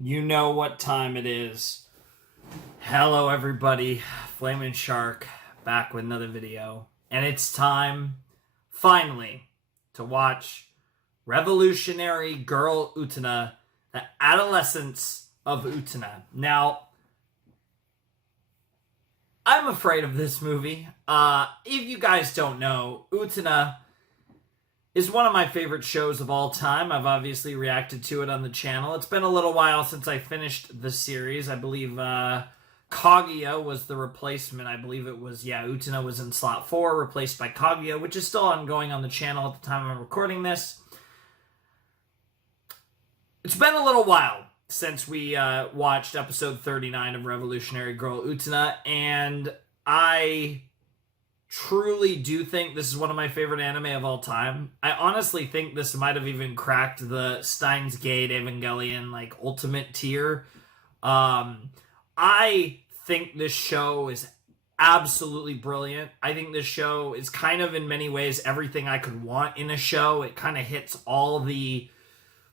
You know what time it is. Hello everybody, Flamin' Shark, back with another video. And it's time, finally, to watch Revolutionary Girl Utena, the Adolescence of Utena. Now, I'm afraid of this movie. If you guys don't know, Utena is one of my favorite shows of all time. I've obviously reacted to it on the channel. It's been a little while since I finished the series. I believe Kaguya was the replacement. I believe it was, Utena was in slot 4, replaced by Kaguya, which is still ongoing on the channel at the time I'm recording this. It's been a little while since we watched episode 39 of Revolutionary Girl Utena, and I truly do think this is one of my favorite anime of all time. I honestly think this might have even cracked the Steins Gate Evangelion ultimate tier. I think this show is absolutely brilliant. I think this show is kind of in many ways everything I could want in a show. It kind of hits all the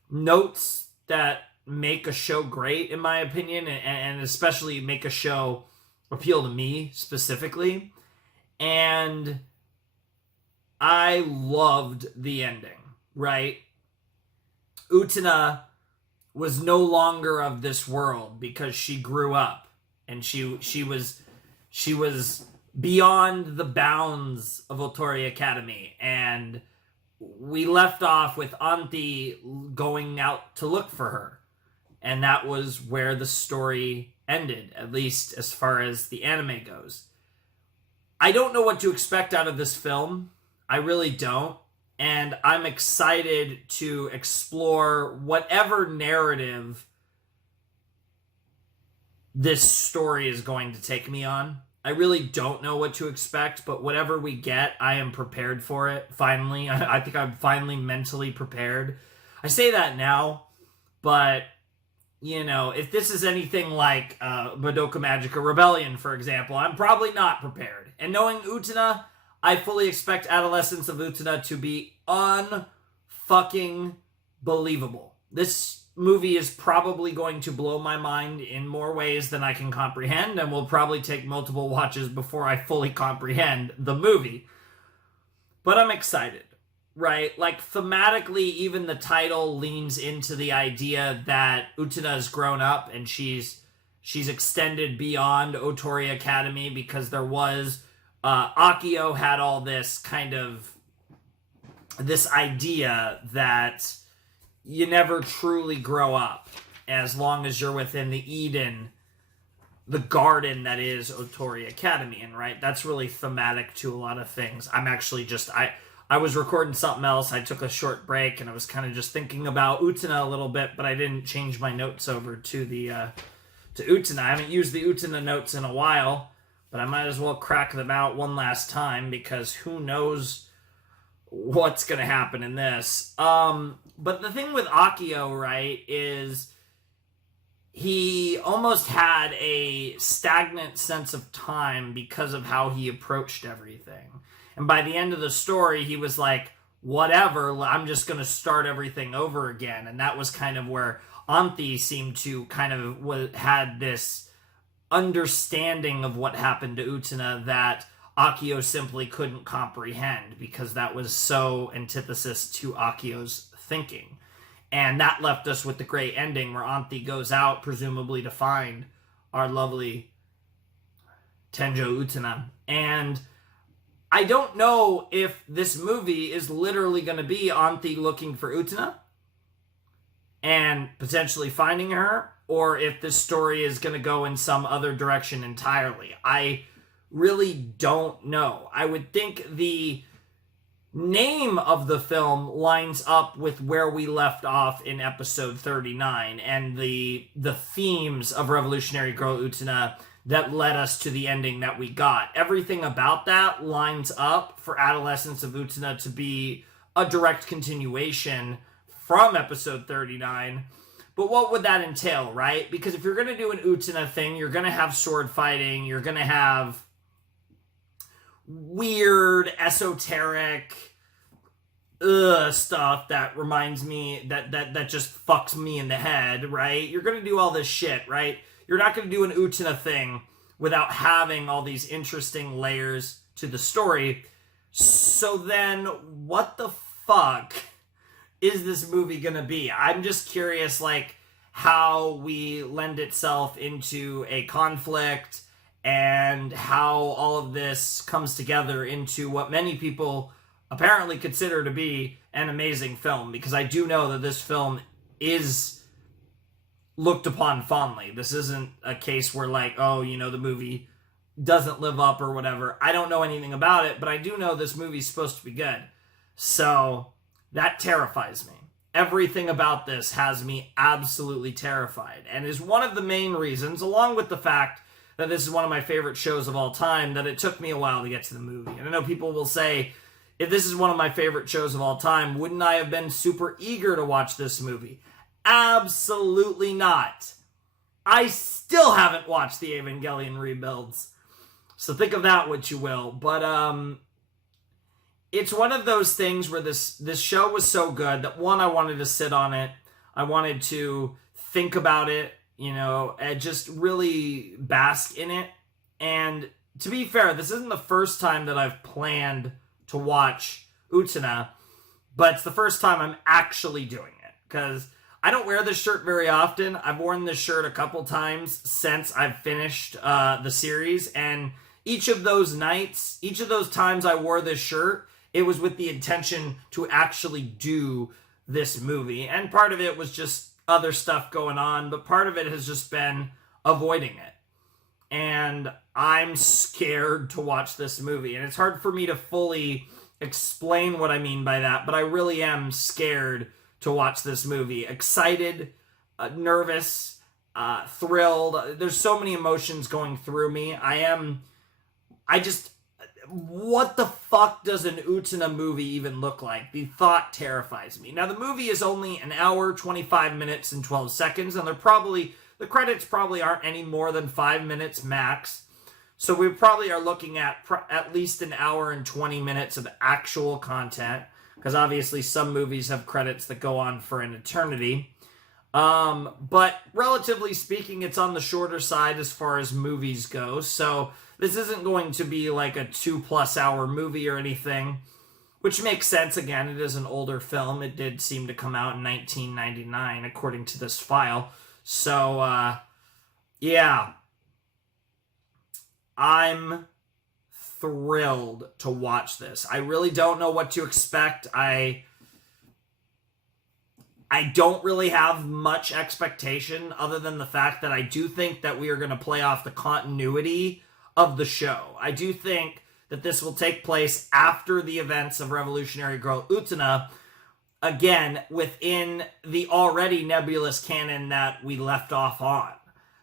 notes that make a show great, in my opinion, and especially make a show appeal to me specifically. And I loved the ending, right? Utena was no longer of this world because she grew up and she was beyond the bounds of Otori Academy, and we left off with Auntie going out to look for her. And that was where the story ended, at least as far as the anime goes. I don't know what to expect out of this film. I really don't. And I'm excited to explore whatever narrative this story is going to take me on. I really don't know what to expect, but whatever we get, I am prepared for it, finally. I think I'm finally mentally prepared. I say that now, but if this is anything like Madoka Magica Rebellion, for example, I'm probably not prepared. And knowing Utena, I fully expect Adolescence of Utena to be unfucking believable. This movie is probably going to blow my mind in more ways than I can comprehend, and will probably take multiple watches before I fully comprehend the movie. But I'm excited. Right? Thematically, even the title leans into the idea that Utena has grown up and she's extended beyond Otori Academy, because there was Akio had all this this idea that you never truly grow up as long as you're within the Eden, the garden that is Otori Academy. And right, that's really thematic to a lot of things. I'm actually I was recording something else. I took a short break and I was kind of just thinking about Utena a little bit, but I didn't change my notes over to to Utena. I haven't used the Utena notes in a while, but I might as well crack them out one last time, because who knows what's going to happen in this. But the thing with Akio, right, is he almost had a stagnant sense of time because of how he approached everything. And by the end of the story, he was like, whatever, I'm just going to start everything over again. And that was kind of where Auntie seemed to had this understanding of what happened to Utena that Akio simply couldn't comprehend, because that was so antithesis to Akio's thinking. And that left us with the great ending where Auntie goes out, presumably to find our lovely Tenjo Utena. And I don't know if this movie is literally going to be Auntie looking for Utena and potentially finding her, or if this story is going to go in some other direction entirely. I really don't know. I would think the name of the film lines up with where we left off in episode 39 and the themes of Revolutionary Girl Utena that led us to the ending that we got. Everything about that lines up for Adolescence of Utena to be a direct continuation from episode 39. But what would that entail, right? Because if you're going to do an Utena thing, you're going to have sword fighting, you're going to have weird, esoteric, stuff that reminds me that just fucks me in the head, right? You're gonna do all this shit, right? You're not gonna do an Utena thing without having all these interesting layers to the story. So then, what the fuck is this movie gonna be? I'm just curious, like, how we lend itself into a conflict and how all of this comes together into what many people apparently consider to be an amazing film, because I do know that this film is looked upon fondly. This isn't a case where, like, oh, you know, the movie doesn't live up or whatever. I don't know anything about it, but I do know this movie's supposed to be good. So that terrifies me. Everything about this has me absolutely terrified, and is one of the main reasons, along with the fact that this is one of my favorite shows of all time, that it took me a while to get to the movie. And I know people will say, if this is one of my favorite shows of all time, wouldn't I have been super eager to watch this movie? Absolutely not. I still haven't watched the Evangelion rebuilds. So think of that what you will. But it's one of those things where this show was so good that, one, I wanted to sit on it. I wanted to think about it, you know, and just really bask in it. And to be fair, this isn't the first time that I've planned to watch Utena, but it's the first time I'm actually doing it, because I don't wear this shirt very often. I've worn this shirt a couple times since I've finished the series, and each of those nights, each of those times I wore this shirt, it was with the intention to actually do this movie. And part of it was just other stuff going on, but part of it has just been avoiding it. And I'm scared to watch this movie. And it's hard for me to fully explain what I mean by that, but I really am scared to watch this movie. Excited, nervous, thrilled. There's so many emotions going through me. What the fuck does an Utena movie even look like? The thought terrifies me. Now, the movie is only an hour, 25 minutes, and 12 seconds, and the credits probably aren't any more than 5 minutes max. So we probably are looking at least an hour and 20 minutes of actual content, because obviously some movies have credits that go on for an eternity. But relatively speaking, it's on the shorter side as far as movies go. So this isn't going to be like a 2+ hour movie or anything, which makes sense. Again, it is an older film. It did seem to come out in 1999, according to this file. So, yeah. I'm thrilled to watch this. I really don't know what to expect. I don't really have much expectation other than the fact that I do think that we are going to play off the continuity of the show. I do think that this will take place after the events of Revolutionary Girl Utena, again, within the already nebulous canon that we left off on.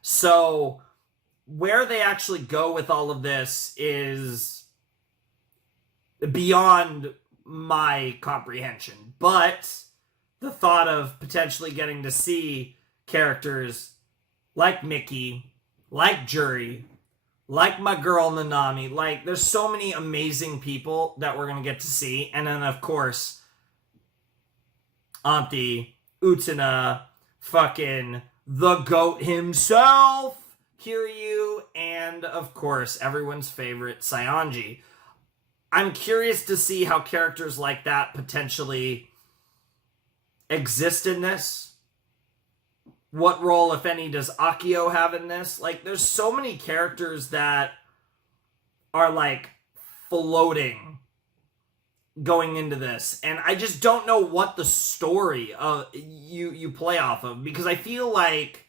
So where they actually go with all of this is beyond my comprehension. But the thought of potentially getting to see characters like Mickey, like Juri, like my girl Nanami, like, there's so many amazing people that we're going to get to see. And then, of course, Auntie, Utena, fucking the GOAT himself, Kiryu, and, of course, everyone's favorite, Saionji. I'm curious to see how characters like that potentially exist in this. What role, if any, does Akio have in this? Like, there's so many characters that are, like, floating going into this. And I just don't know what the story of you play off of. Because I feel like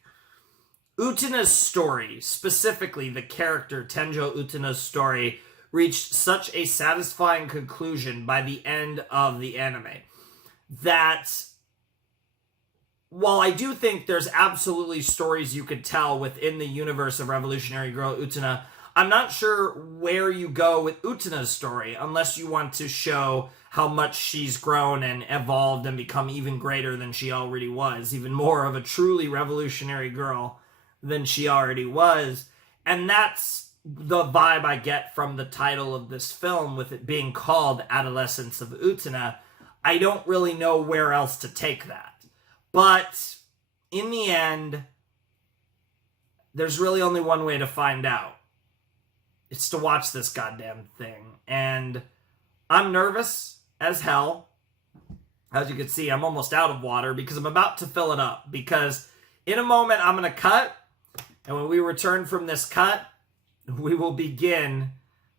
Utena's story, specifically the character Tenjo Utena's story, reached such a satisfying conclusion by the end of the anime that, while I do think there's absolutely stories you could tell within the universe of Revolutionary Girl Utena, I'm not sure where you go with Utena's story unless you want to show how much she's grown and evolved and become even greater than she already was, even more of a truly revolutionary girl than she already was. And that's the vibe I get from the title of this film, with it being called Adolescence of Utena. I don't really know where else to take that. But in the end, there's really only one way to find out. It's to watch this goddamn thing. And I'm nervous as hell. As you can see, I'm almost out of water because I'm about to fill it up. Because in a moment, I'm going to cut. And when we return from this cut, we will begin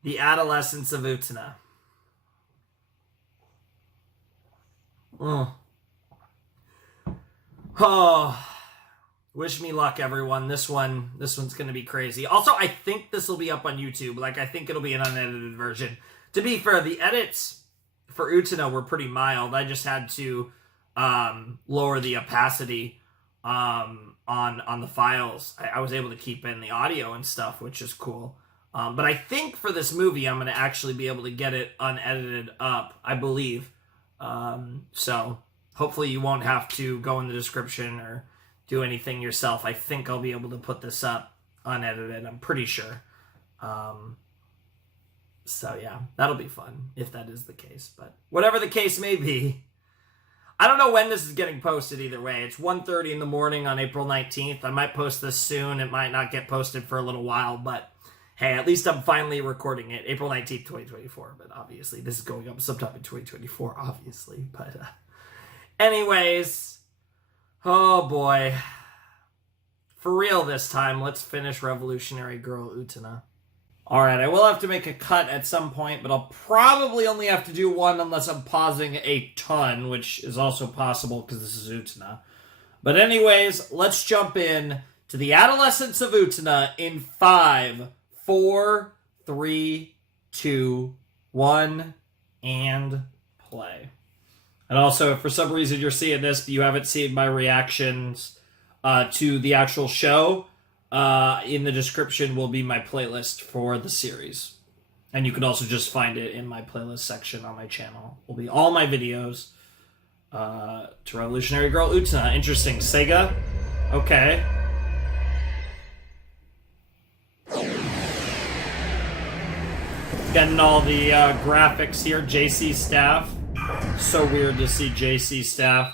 the Adolescence of Utena. Oh, wish me luck, everyone. This one's going to be crazy. Also, I think this will be up on YouTube. Like, I think it'll be an unedited version. To be fair, the edits for Utena were pretty mild. I just had to lower the opacity on the files. I was able to keep in the audio and stuff, which is cool. But I think for this movie, I'm going to actually be able to get it unedited up, I believe. So hopefully you won't have to go in the description or do anything yourself. I think I'll be able to put this up unedited. I'm pretty sure. So yeah, that'll be fun if that is the case. But whatever the case may be, I don't know when this is getting posted either way. It's 1:30 in the morning on April 19th. I might post this soon. It might not get posted for a little while, but hey, at least I'm finally recording it. April 19th, 2024. But obviously, this is going up sometime in 2024, obviously. But anyways, oh boy. For real this time, let's finish Revolutionary Girl Utena. Alright, I will have to make a cut at some point, but I'll probably only have to do one unless I'm pausing a ton, which is also possible because this is Utena. But anyways, let's jump in to the Adolescence of Utena in 5, 4, 3, 2, 1, and play. And also, if for some reason you're seeing this, but you haven't seen my reactions to the actual show, in the description will be my playlist for the series. And you can also just find it in my playlist section on my channel. Will be all my videos to Revolutionary Girl Utena. Interesting. Sega? Okay. Getting all the graphics here. JC Staff. So weird to see JC Staff,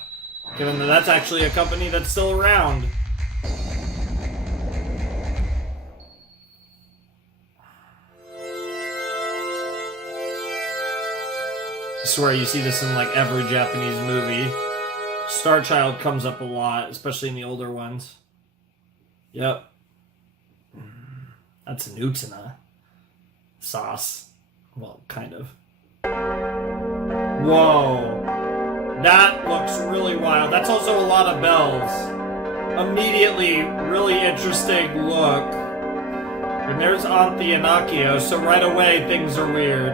given that that's actually a company that's still around. I swear you see this in like every Japanese movie. Star Child comes up a lot, especially in the older ones. Yep. That's an Utena sauce. Well, kind of. Whoa. That looks really wild. That's also a lot of bells. Immediately, really interesting look. And there's Anthe and Akio, so right away things are weird.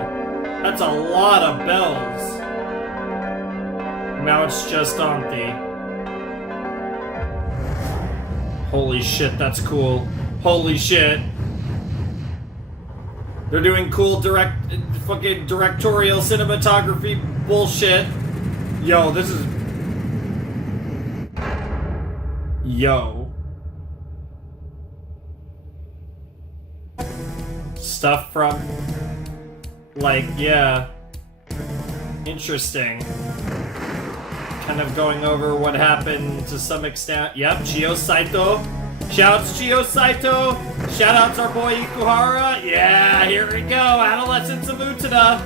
That's a lot of bells. Now it's just Anthe. Holy shit, that's cool. Holy shit. They're doing cool fucking directorial cinematography bullshit. Yo, this is... Yo. Stuff from... Like, yeah. Interesting. Kind of going over what happened to some extent. Yep, Chio Saito. Shouts Chio Saito. Shout outs our boy Ikuhara. Yeah, here we go. Adolescence of Utena.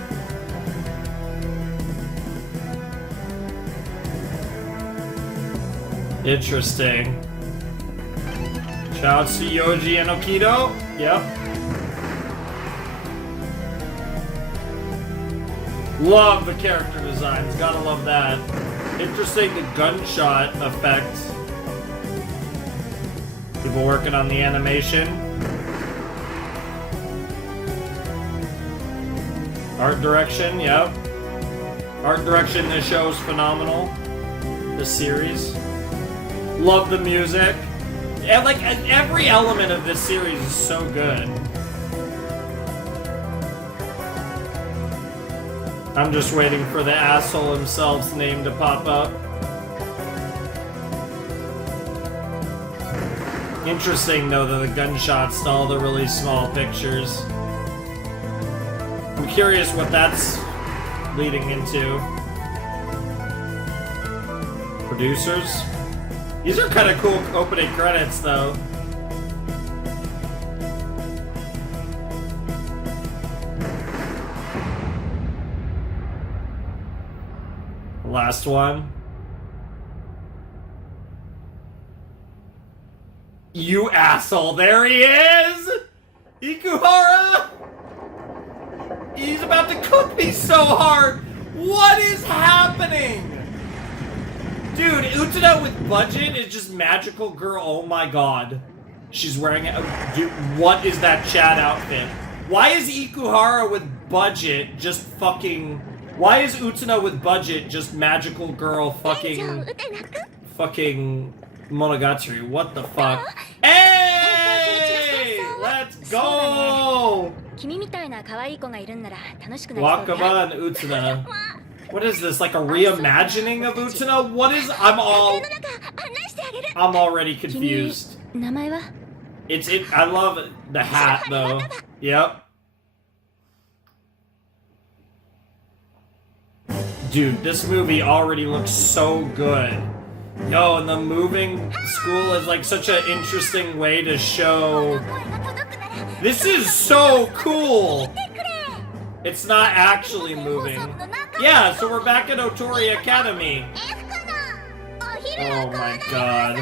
Interesting. Shouts to Yoji and Okido. Yep. Love the character designs. Gotta love that. Interesting, the gunshot effect. People working on the animation. Art direction, yep. Art direction, this show is phenomenal. This series. Love the music. And like, every element of this series is so good. I'm just waiting for the asshole himself's name to pop up. Interesting, though, that the gunshots to all the really small pictures. I'm curious what that's leading into. producers. These are kind of cool opening credits, though. Last one. You asshole, there he is! Ikuhara! He's about to cook me so hard! What is happening? Dude, Utena with budget is just magical girl. Oh my god. She's wearing a... Dude, what is that Chad outfit? Why is Ikuhara with budget just fucking... Why is Utena with budget just magical girl fucking... Fucking... Monogatari? What the fuck? Hey! Let's go! Wakaba and Utena. What is this? Like a reimagining of Utena? What is... I'm already confused. I love the hat though. Yep. Dude, this movie already looks so good. Yo, and the moving school is like such an interesting way to show... This is so cool! It's not actually moving. Yeah, so we're back at Otori Academy. Oh my god.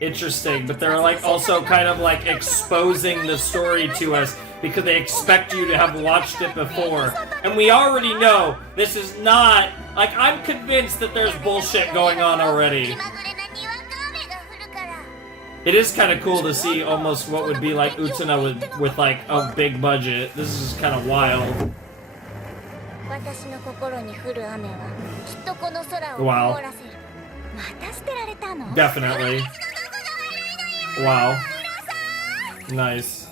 Interesting, but they're like also kind of like exposing the story to us because they expect you to have watched it before. And we already know this is not... Like, I'm convinced that there's bullshit going on already. It is kind of cool to see almost what would be like Utena with like a big budget. This is kind of wild. Wow. Definitely. Wow. Nice.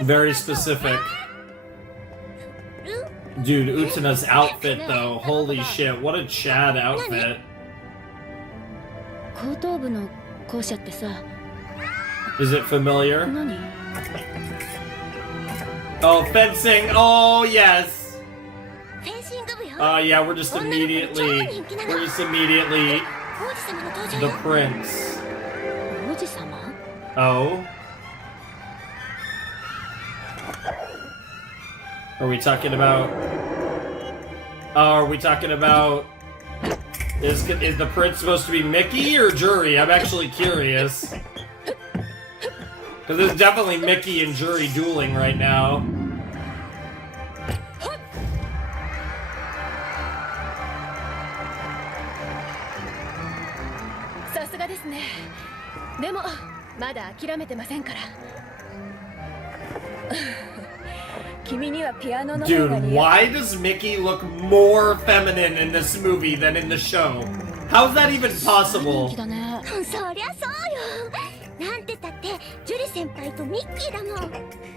Very specific. Dude, Utena's outfit though, holy shit, what a Chad outfit. Is it familiar? Oh, fencing, oh yes! Oh yeah, we're just immediately the prince. Oh? Are we talking about... Is the prince supposed to be Mickey or Juri? I'm actually curious. Because there's definitely Mickey and Juri dueling right now. Dude, why does Mickey look more feminine in this movie than in the show? How's that even possible?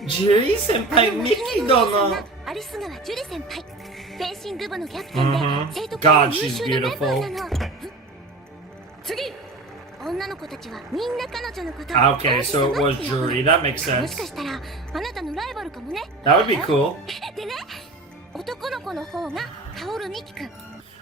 Juri senpai Mickey dono. God, she's beautiful. Okay, so it was Juri. That makes sense. That would be cool.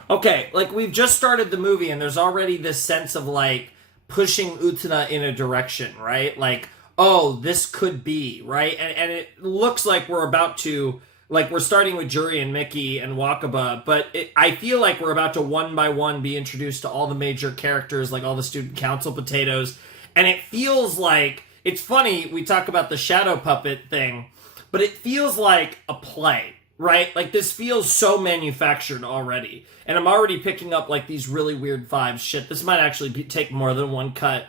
Okay, like we've just started the movie and there's already this sense of like pushing Utena in a direction, right? Like, oh, this could be, right? And it looks like we're about to... Like, we're starting with Juri and Mickey and Wakaba, but I feel like we're about to one by one be introduced to all the major characters, like all the student council potatoes, and it feels like... It's funny, we talk about the shadow puppet thing, but it feels like a play, right? Like, this feels so manufactured already, and I'm already picking up, like, these really weird vibes. Shit, this might actually take more than one cut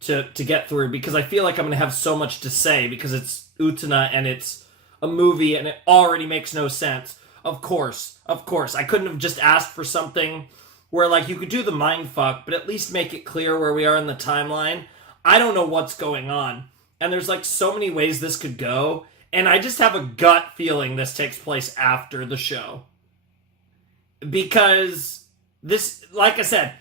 to get through, because I feel like I'm going to have so much to say, because it's Utena and it's a movie and it already makes no sense. Of course. I couldn't have just asked for something where like you could do the mindfuck, but at least make it clear where we are in the timeline. I don't know what's going on. And there's like so many ways this could go. And I just have a gut feeling this takes place after the show. Because this, like I said,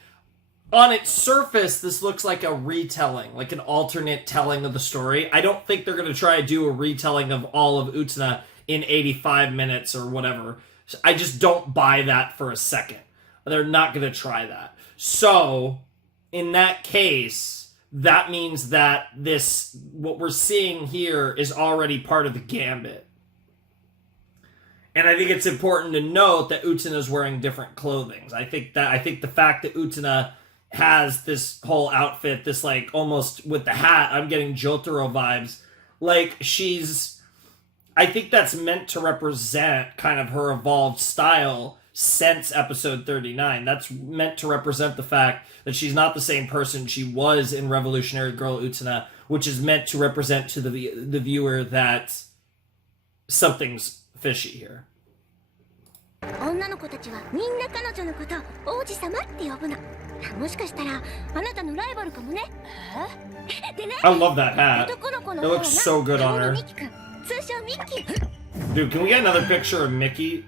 on its surface, this looks like a retelling, like an alternate telling of the story. I don't think they're going to try to do a retelling of all of Utena in 85 minutes or whatever. I just don't buy that for a second. They're not going to try that. So, in that case, that means that what we're seeing here is already part of the gambit. And I think it's important to note that Utena is wearing different clothing. I think the fact that Utena has this whole outfit, this like almost with the hat, I'm getting Jotaro vibes. Like I think that's meant to represent kind of her evolved style since episode 39. That's meant to represent the fact that she's not the same person she was in Revolutionary Girl Utena, which is meant to represent to the viewer that something's fishy here. 女の子たちはみんな彼女のことを王子様って呼ぶの。もしかしたらあなたのライバルかもね。でね、 I love that hat. 男の子の It looks so good on her. ミキ君、通称ミッキー。 Dude, can we get another picture of Mickey?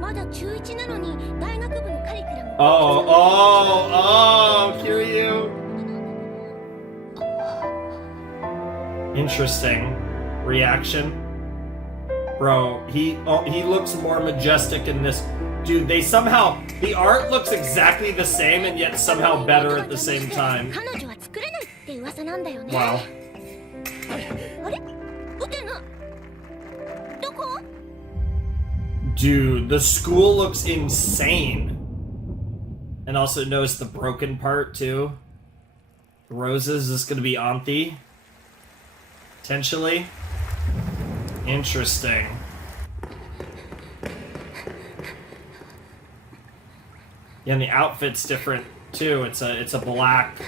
まだ中1なのに大学部のカリキュラム。Oh, Kiryu. Interesting reaction. Bro, he looks more majestic in this. Dude, the art looks exactly the same and yet somehow better at the same time. Wow. Dude, the school looks insane. And also notice the broken part too. Roses, is this gonna be Auntie? Potentially. Interesting. Yeah, and the outfit's different too. It's a black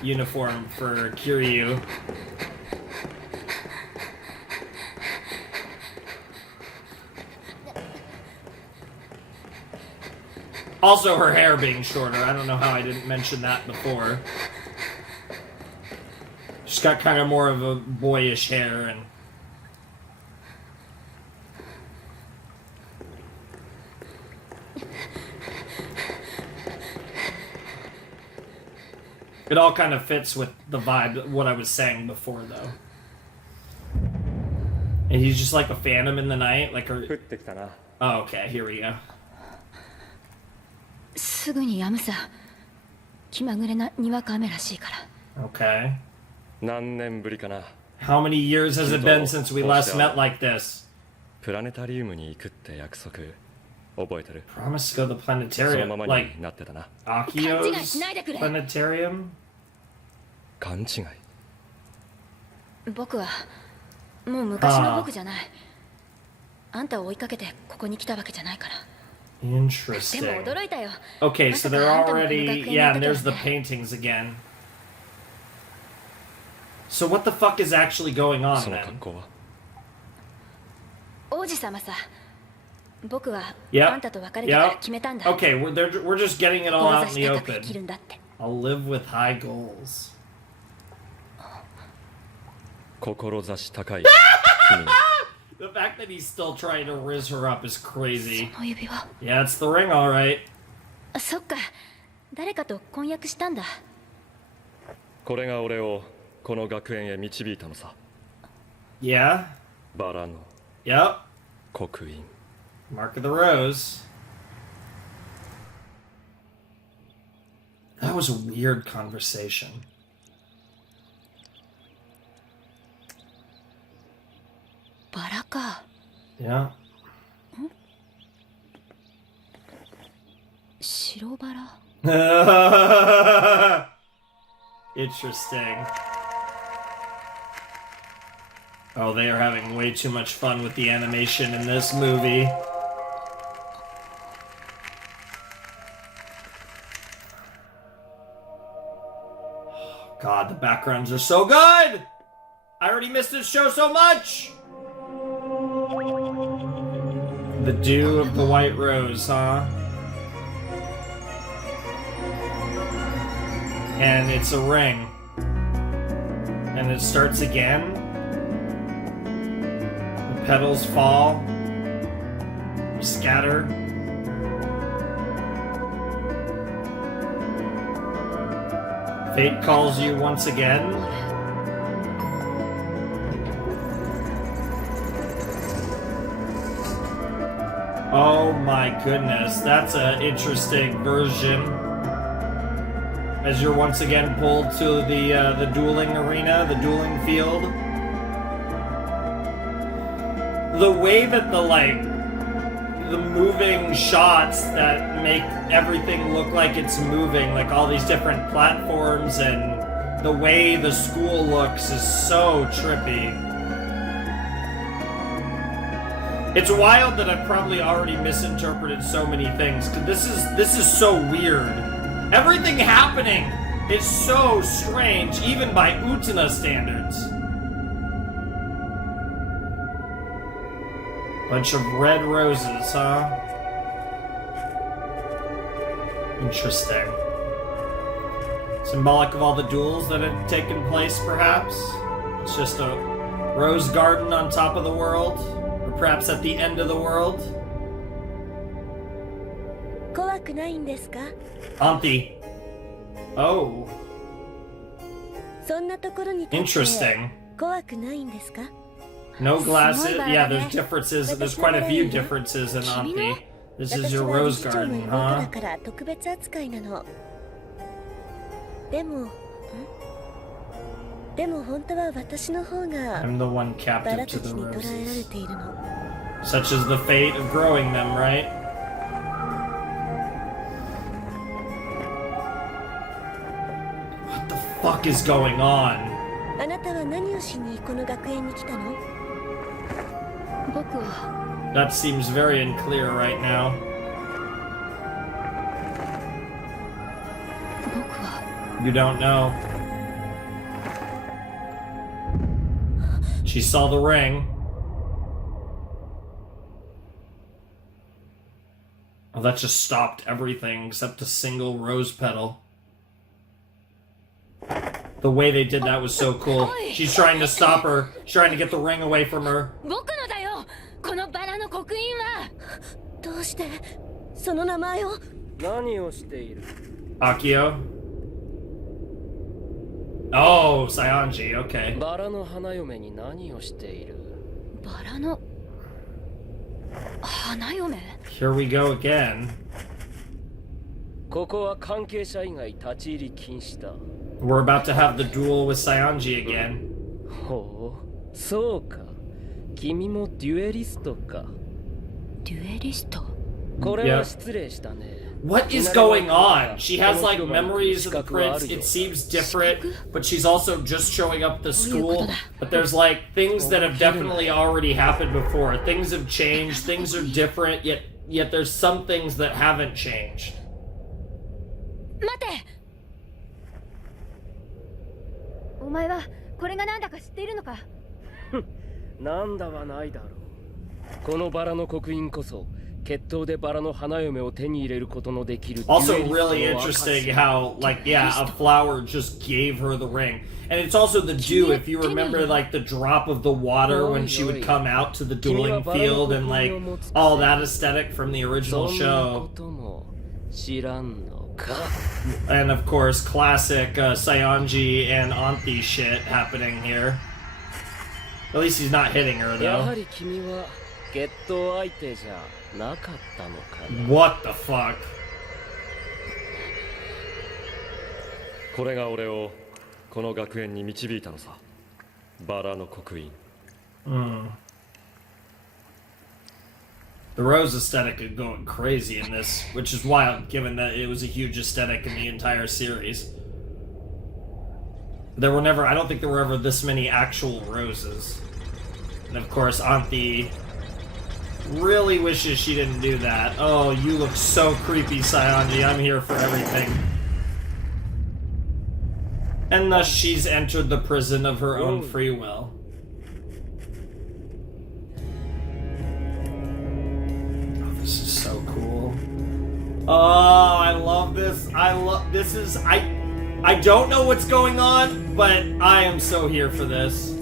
uniform for Kiryu. Also her hair being shorter. I don't know how I didn't mention that before. She's got kind of more of a boyish hair and it all kind of fits with the vibe, what I was saying before, though. And he's just like a phantom in the night, like a... Oh, okay, here we go. Okay. How many years has it been since we last met like this? Promise to go to the planetarium, like Akio's planetarium? 勘違い。僕はもう昔の僕じゃない。あんたを追いかけてここに来たわけじゃないから。 Interesting. Okay, so they're already... Yeah, and there's the paintings again. So what the fuck is actually going on then? Yep. Okay, we're just getting it all out in the open. I'll live with high goals. The fact that he's still trying to riz her up is crazy. Yeah, it's the ring, all right. Yeah? Yep. Mark of the Rose. That was a weird conversation. Yeah. Interesting. Oh, they are having way too much fun with the animation in this movie. God, the backgrounds are so good! I already missed this show so much! The dew of the white rose, huh? And it's a ring. And it starts again. The petals fall. Scatter. Fate calls you once again. Oh my goodness, that's an interesting version. As you're once again pulled to the dueling arena, the dueling field. The way that the moving shots that make everything look like it's moving, like all these different platforms, and the way the school looks is so trippy. It's wild that I've probably already misinterpreted so many things, because this is so weird. Everything happening is so strange, even by Utena standards. Bunch of red roses, huh? Interesting. Symbolic of all the duels that had taken place, perhaps? It's just a rose garden on top of the world? Or perhaps at the end of the world? 怖くないんですか? Auntie. Oh. そんなところに立って Interesting. 怖くないんですか? No glasses? Yeah, there's differences. There's quite a few differences in Auntie. This is your rose garden, huh? だから特別扱いなの。でも本当は私の方が I'm the one バ captive ラ to たち the に捕らえられ roses. ているの。 Such is the fate of growing them, right? What the fuck is going on? あなたは何をしにこの学園に来たの? 僕は That seems very unclear right now. 僕は You don't know. She saw the ring. Oh, that just stopped everything except a single rose petal. The way they did that was so cool. She's trying to stop her. She's trying to get the ring away from her. 僕のだよこのバラの刻印はどうしてその名前を? 何をしている? Akio? Oh, Saionji, okay. バラの花嫁に何をしている? バラの花嫁? Here we go again. ここは関係者以外立ち入り禁止だ. We're about to have the duel with Saionji again. ほう、そうか。君もデュエリストか。デュエリスト? これは失礼したね。What is going on? She has like memories of the prince. It seems different, but she's also just showing up at the school. But there's like things that have definitely already happened before. Things have changed. Things are different. Yet there's some things that haven't changed. 待て! お前はこれがなんだか知っているのか? なんだはないだろう。このバラの刻印こそ。Also really interesting how, like, yeah, a flower just gave her the ring. And it's also the dew, if you remember, like, the drop of the water when she would come out to the dueling field and, like, all that aesthetic from the original show. And, of course, classic Saionji and Auntie shit happening here. At least he's not hitting her, though. What the fuck? これが俺をこの学園に導いたのさ。バラの刻印。The rose aesthetic is going crazy in this, which is wild given that it was a huge aesthetic in the entire series. There were never, I don't think there were ever this many actual roses. And of course, Auntie really wishes she didn't do that. Oh, you look so creepy, Saionji. I'm here for everything. And thus she's entered the prison of her own free will. Oh, this is so cool. Oh, I love this. This is, I don't know what's going on, but I am so here for this.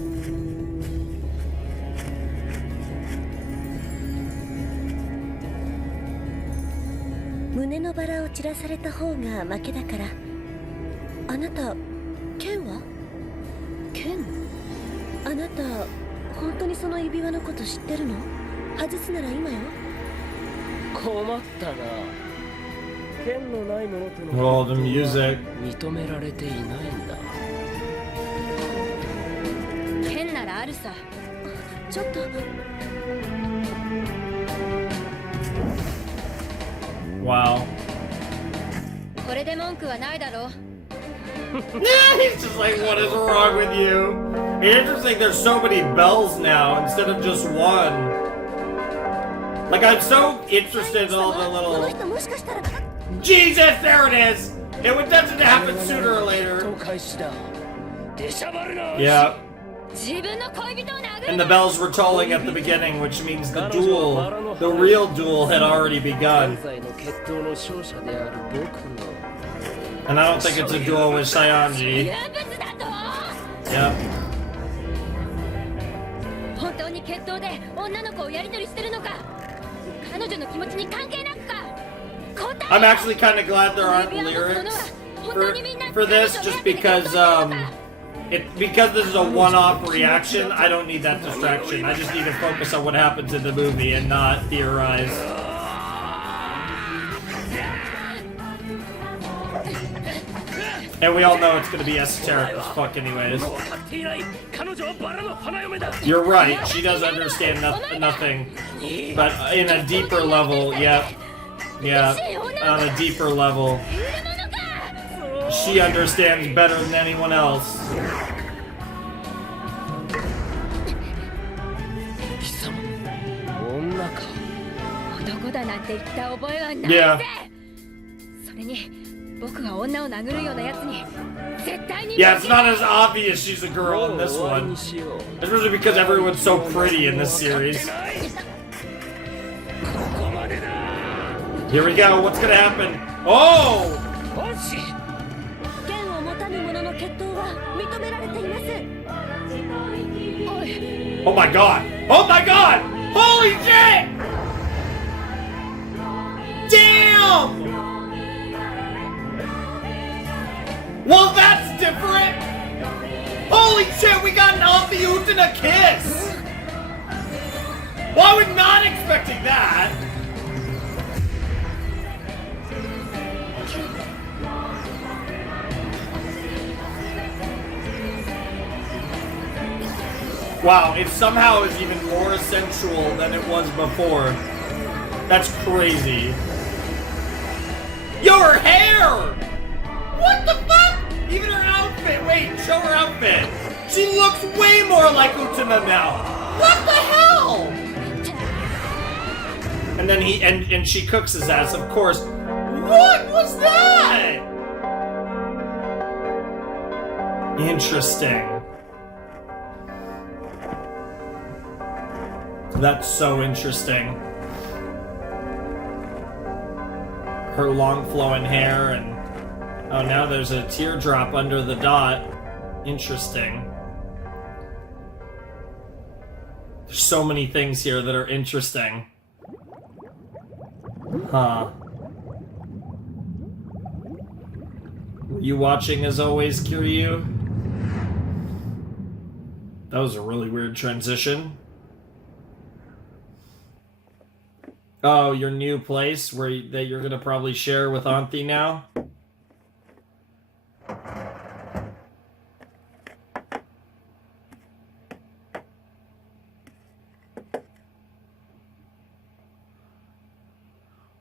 胸のバラを散らされた方が負けだから、あなた剣は？剣？あなた本当にその指輪のこと知ってるの？外すなら今よ。困ったな。剣のないものとの Well, the music. 認められていないんだ。剣ならあるさ。ちょっと。Wow. これで文句はないだろう。He's just like, what is wrong with you? It's interesting there's so many bells now instead of just one. Like, I'm so interested in all the この little... 人もしかしたら。 Jesus, there it is! It would tend to happen sooner or later. 開始だ。出しゃばるな。 Yeah. 自分の恋人を殴る。 And the bells were tolling at the beginning, which means the duel, the real duel, had already begun. 現在の決闘の勝者である僕の。 And I don't think it's a duel with Sayanji. 有物だと。 Yep. 本当に決闘で女の子をやり取りしてるのか。彼女の気持ちに関係なくか。 I'm actually kind of glad there aren't lyrics for this, just because because this is a one-off reaction. I don't need that distraction. I just need to focus on what happens in the movie and not theorize. And we all know it's gonna be esoteric as fuck anyways. You're right, she does understand nothing. But in a deeper level, yep. Yeah, on a deeper level. She understands better than anyone else. Yeah. Yeah, it's not as obvious she's a girl in this one. Especially because everyone's so pretty in this series. Here we go, what's gonna happen? Oh! 剣を持たぬ者の決闘は認められています。 Oh my god! Oh my god! Holy shit! Damn! Well, that's different! Holy shit, we got an Utena kiss! Well, I was not expecting that! Wow, it somehow is even more sensual than it was before. That's crazy. Yo, her hair! What the fuck? Even her outfit. Wait, show her outfit. She looks way more like Utena now. What the hell? And then and she cooks his ass, of course. What was that? Interesting. That's so interesting. Her long flowing hair and... Oh, now there's a teardrop under the dot. Interesting. There's so many things here that are interesting. Huh. Were you watching as always, Kiryu? That was a really weird transition. Oh, your new place that you're gonna probably share with Auntie now?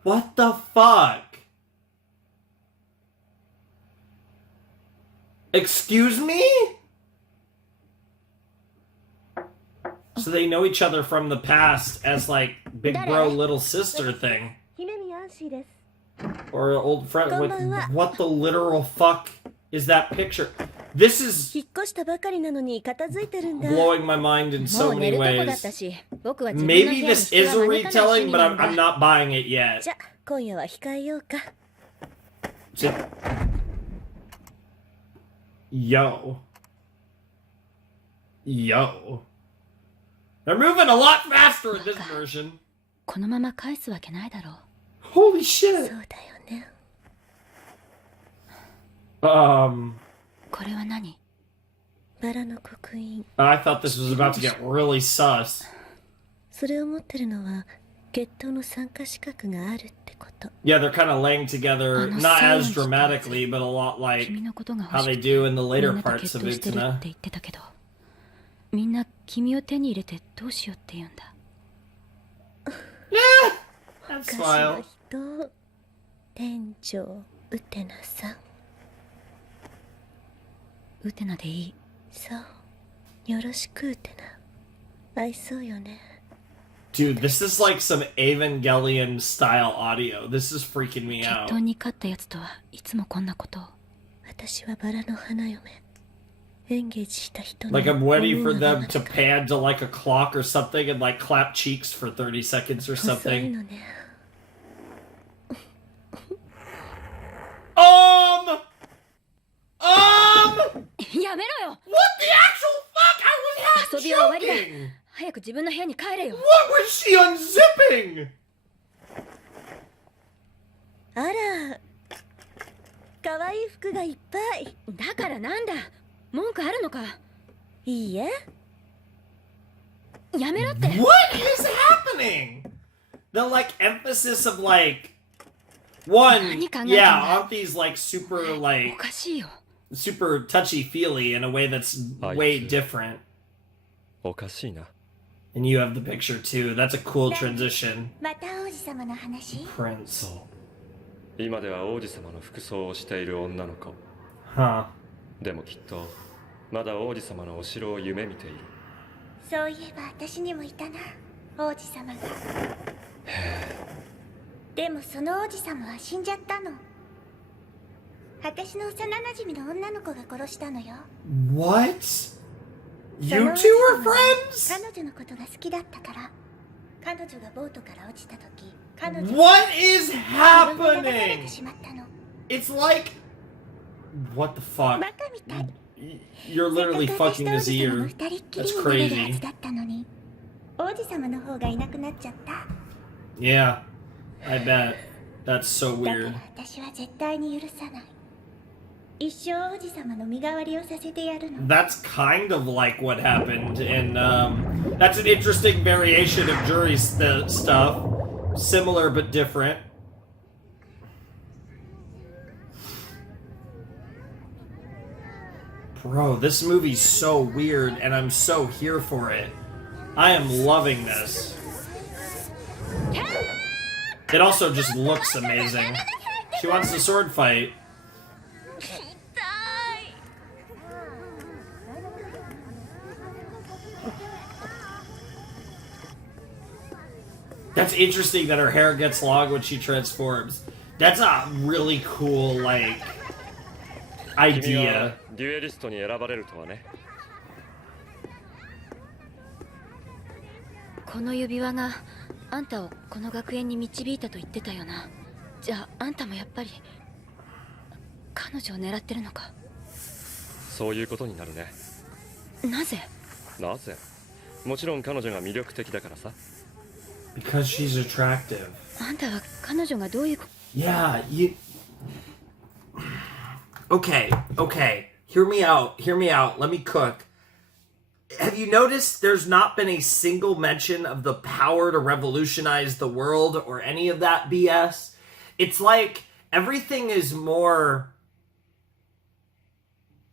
What the fuck? Excuse me? So they know each other from the past as like big bro little sister thing. Or an old friend with what the literal fuck is that picture? This is blowing my mind in so many ways. Maybe this is a retelling, but I'm not buying it yet. Yo. Yo. They're moving a lot faster in this version. Holy shit. これは何？バラの刻印。 I thought this was about to get really sus. それを持ってるのは決闘の参加資格があるってこと。 Yeah, they're kind of laying together, not as dramatically, but a lot like 君のことが how 欲 they しくて do in the み later んなと parts 決 of 闘してるっ Utena. て言ってたけど、みんな君を手に入れてどうしようって言うんだ。 That 昔 smile. の人、店長ウテナさん。ウテナでいい。そうよろしくウテナ。愛そうよね。 Dude, this is like some Evangelion style audio. This is freaking me 決 out. 闘に勝ったやつとはいつもこんなことを。私はバラの花嫁。エンゲージした人の Like I'm waiting for 思うが them ま to まだ pan to like a clock or something and like clap cheeks for 30 seconds or 細い something. のね。やめろよ。 What the actual fuck? I was 遊びは終わりだ。 joking. 早く自分の部屋に帰れよ。 What was she unzipping? あら、可愛い服がいっぱい。だからなんだ。文句あるのか。いいえ。やめろって。 What is happening? The like emphasis of like one, 何考えてんだ？ yeah, aren't these like super お like かしいよ。 super touchy feely in a way that's way different. おかしいな。 And you have the picture too. That's a cool transition. また王子様の話。 Prince. 今では王子様の服装をしている女の子。 Huh. でもきっとまだ王子様のお城を夢見ている。そういえば私にもいたな、王子様が。でもその王子様は死んじゃったの。私の幼馴染の女の子が殺したのよ。 What? そ You の王 two 子 are 様は friends? 彼女のことが好きだったから。彼女がボートから落ちた時、彼女 What is 自分が流され happening? てしまったの。 It's like. What the fuck? バカみたい。 You're literally せっかく fucking his 私と王子様の ear. 二人っき That's りになれるは crazy. ずだったのに、王子様の方がいなくなっちゃった。 Yeah, I bet. That's so だか weird. ら私は絶対に許さない。一生王子様の身代わりをさせてやるの。 That's kind of like what happened, and that's an interesting variation of jury stuff. Similar but different. Bro, this movie's so weird, and I'm so here for it. I am loving this. It also just looks amazing. She wants a sword fight. That's interesting that her hair gets long when she transforms. That's a really cool, like, 君は idea. デュエリストに選ばれるとはね。この指輪があんたをこの学園に導いたと言ってたよな。じゃああんたもやっぱり彼女を狙ってるのか。そういうことになるね。なぜ？なぜ？もちろん彼女が魅力的だからさ。 Because she's attractive. あんたは彼女がどういう Yeah, you. Okay, okay. Hear me out. Hear me out. Let me cook. Have you noticed there's not been a single mention of the power to revolutionize the world or any of that BS? It's like everything is more.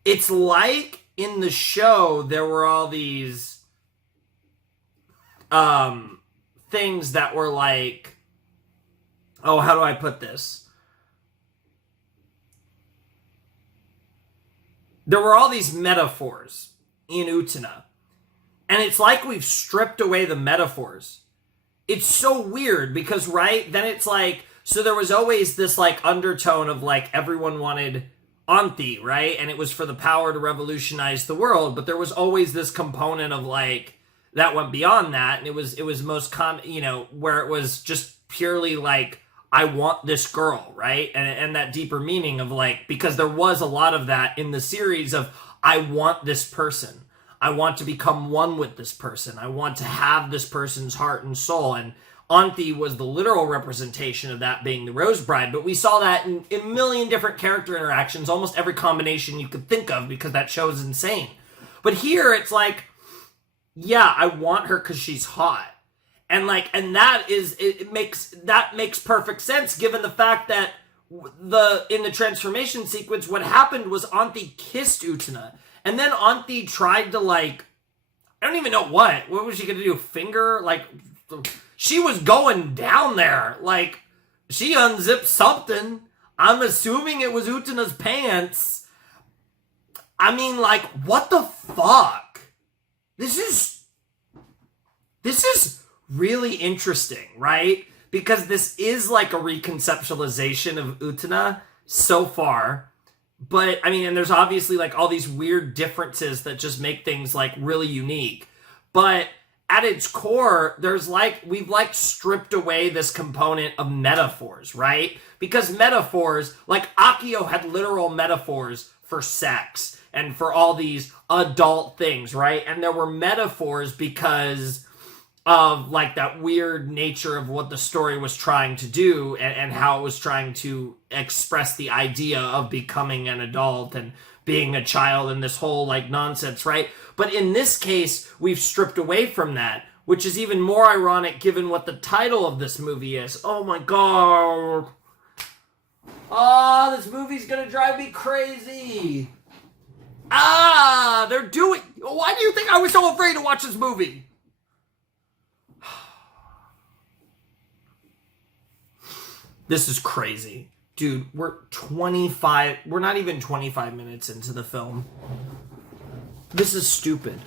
It's like in the show there were all these things that were like, oh, how do I put this? There were all these metaphors in Utena. And it's like we've stripped away the metaphors. It's so weird because, right? Then it's like, so there was always this like undertone of like everyone wanted Anti, right? And it was for the power to revolutionize the world. But there was always this component of like, that went beyond that. And it was most common, you know, where it was just purely like, I want this girl, right? And that deeper meaning of like, because there was a lot of that in the series of, I want this person. I want to become one with this person. I want to have this person's heart and soul. And Anthy was the literal representation of that, being the Rose Bride, but we saw that in a million different character interactions, almost every combination you could think of, because that show is insane. But here it's like, yeah, I want her because she's hot. And that makes perfect sense given the fact that in the transformation sequence, what happened was Anthy kissed Utena. And then Anthy tried to, I don't even know what was she gonna do? Finger? She was going down there. She unzipped something. I'm assuming it was Utena's pants. I mean, what the fuck? This is really interesting, right? Because this is a reconceptualization of Utena so far. But, I mean, and there's obviously all these weird differences that just make things really unique. But at its core, there's we've stripped away this component of metaphors, right? Because metaphors, Akio had literal metaphors for sex and for all these adult things, right? And there were metaphors because of that weird nature of what the story was trying to do and how it was trying to express the idea of becoming an adult and being a child and this whole nonsense, right? But in this case, we've stripped away from that, which is even more ironic given what the title of this movie is. Oh my god. Oh, this movie's gonna drive me crazy. They're doing... Why do you think I was so afraid to watch this movie? This is crazy. Dude, we're not even 25 minutes into the film. This is stupid.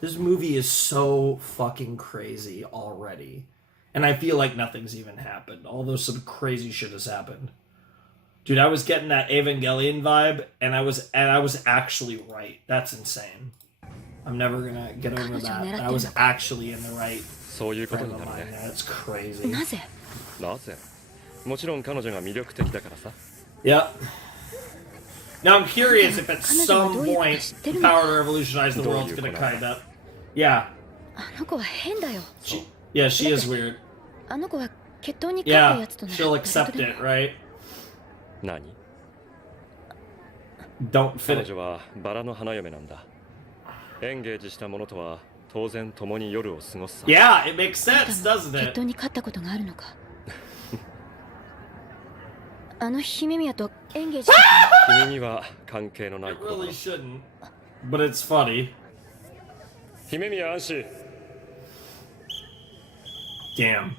This movie is so fucking crazy already. And I feel like nothing's even happened, although some crazy shit has happened. Dude, I was getting that Evangelion vibe, and I was actually right. That's insane. I'm never gonna get over that. I was actually in the right frame of mind. That's crazy. Yep. Now I'm curious if at some point the power to revolutionize the world is gonna kind up. Yeah. She is weird. Yeah, she'll accept it, right? Don't fit it. Yeah, it makes sense, doesn't it? It really shouldn't, but it's funny. Damn.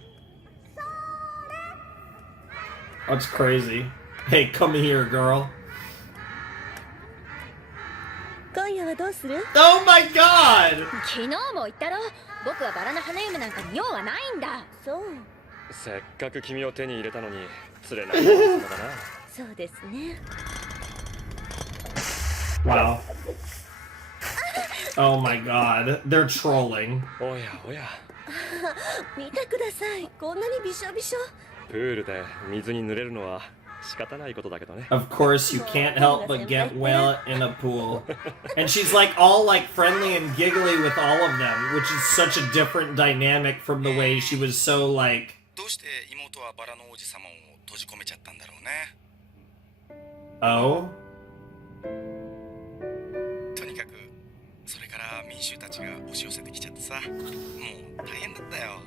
That's crazy. Hey, come here, girl. Oh my god! 昨日も言ったろ、僕はバラの花嫁なんかに用はないんだ。そう。せっかく君を手に入れたのに釣れないのだな。そうですね。Wow. Oh my god, they're trolling. おやおや。見てください。こんなにびしょびしょ。プールで水に濡れるのは仕方ないことだけどね。Of course, you can't help but get wet in a pool. And she's all friendly and giggly with all of them, which is such a different dynamic from the way she was so どうして妹はバラの王子様を閉じ込めちゃったんだろうね。Oh? とにかくそれから民衆たちが押し寄せてきちゃってさ、もう大変だったよ。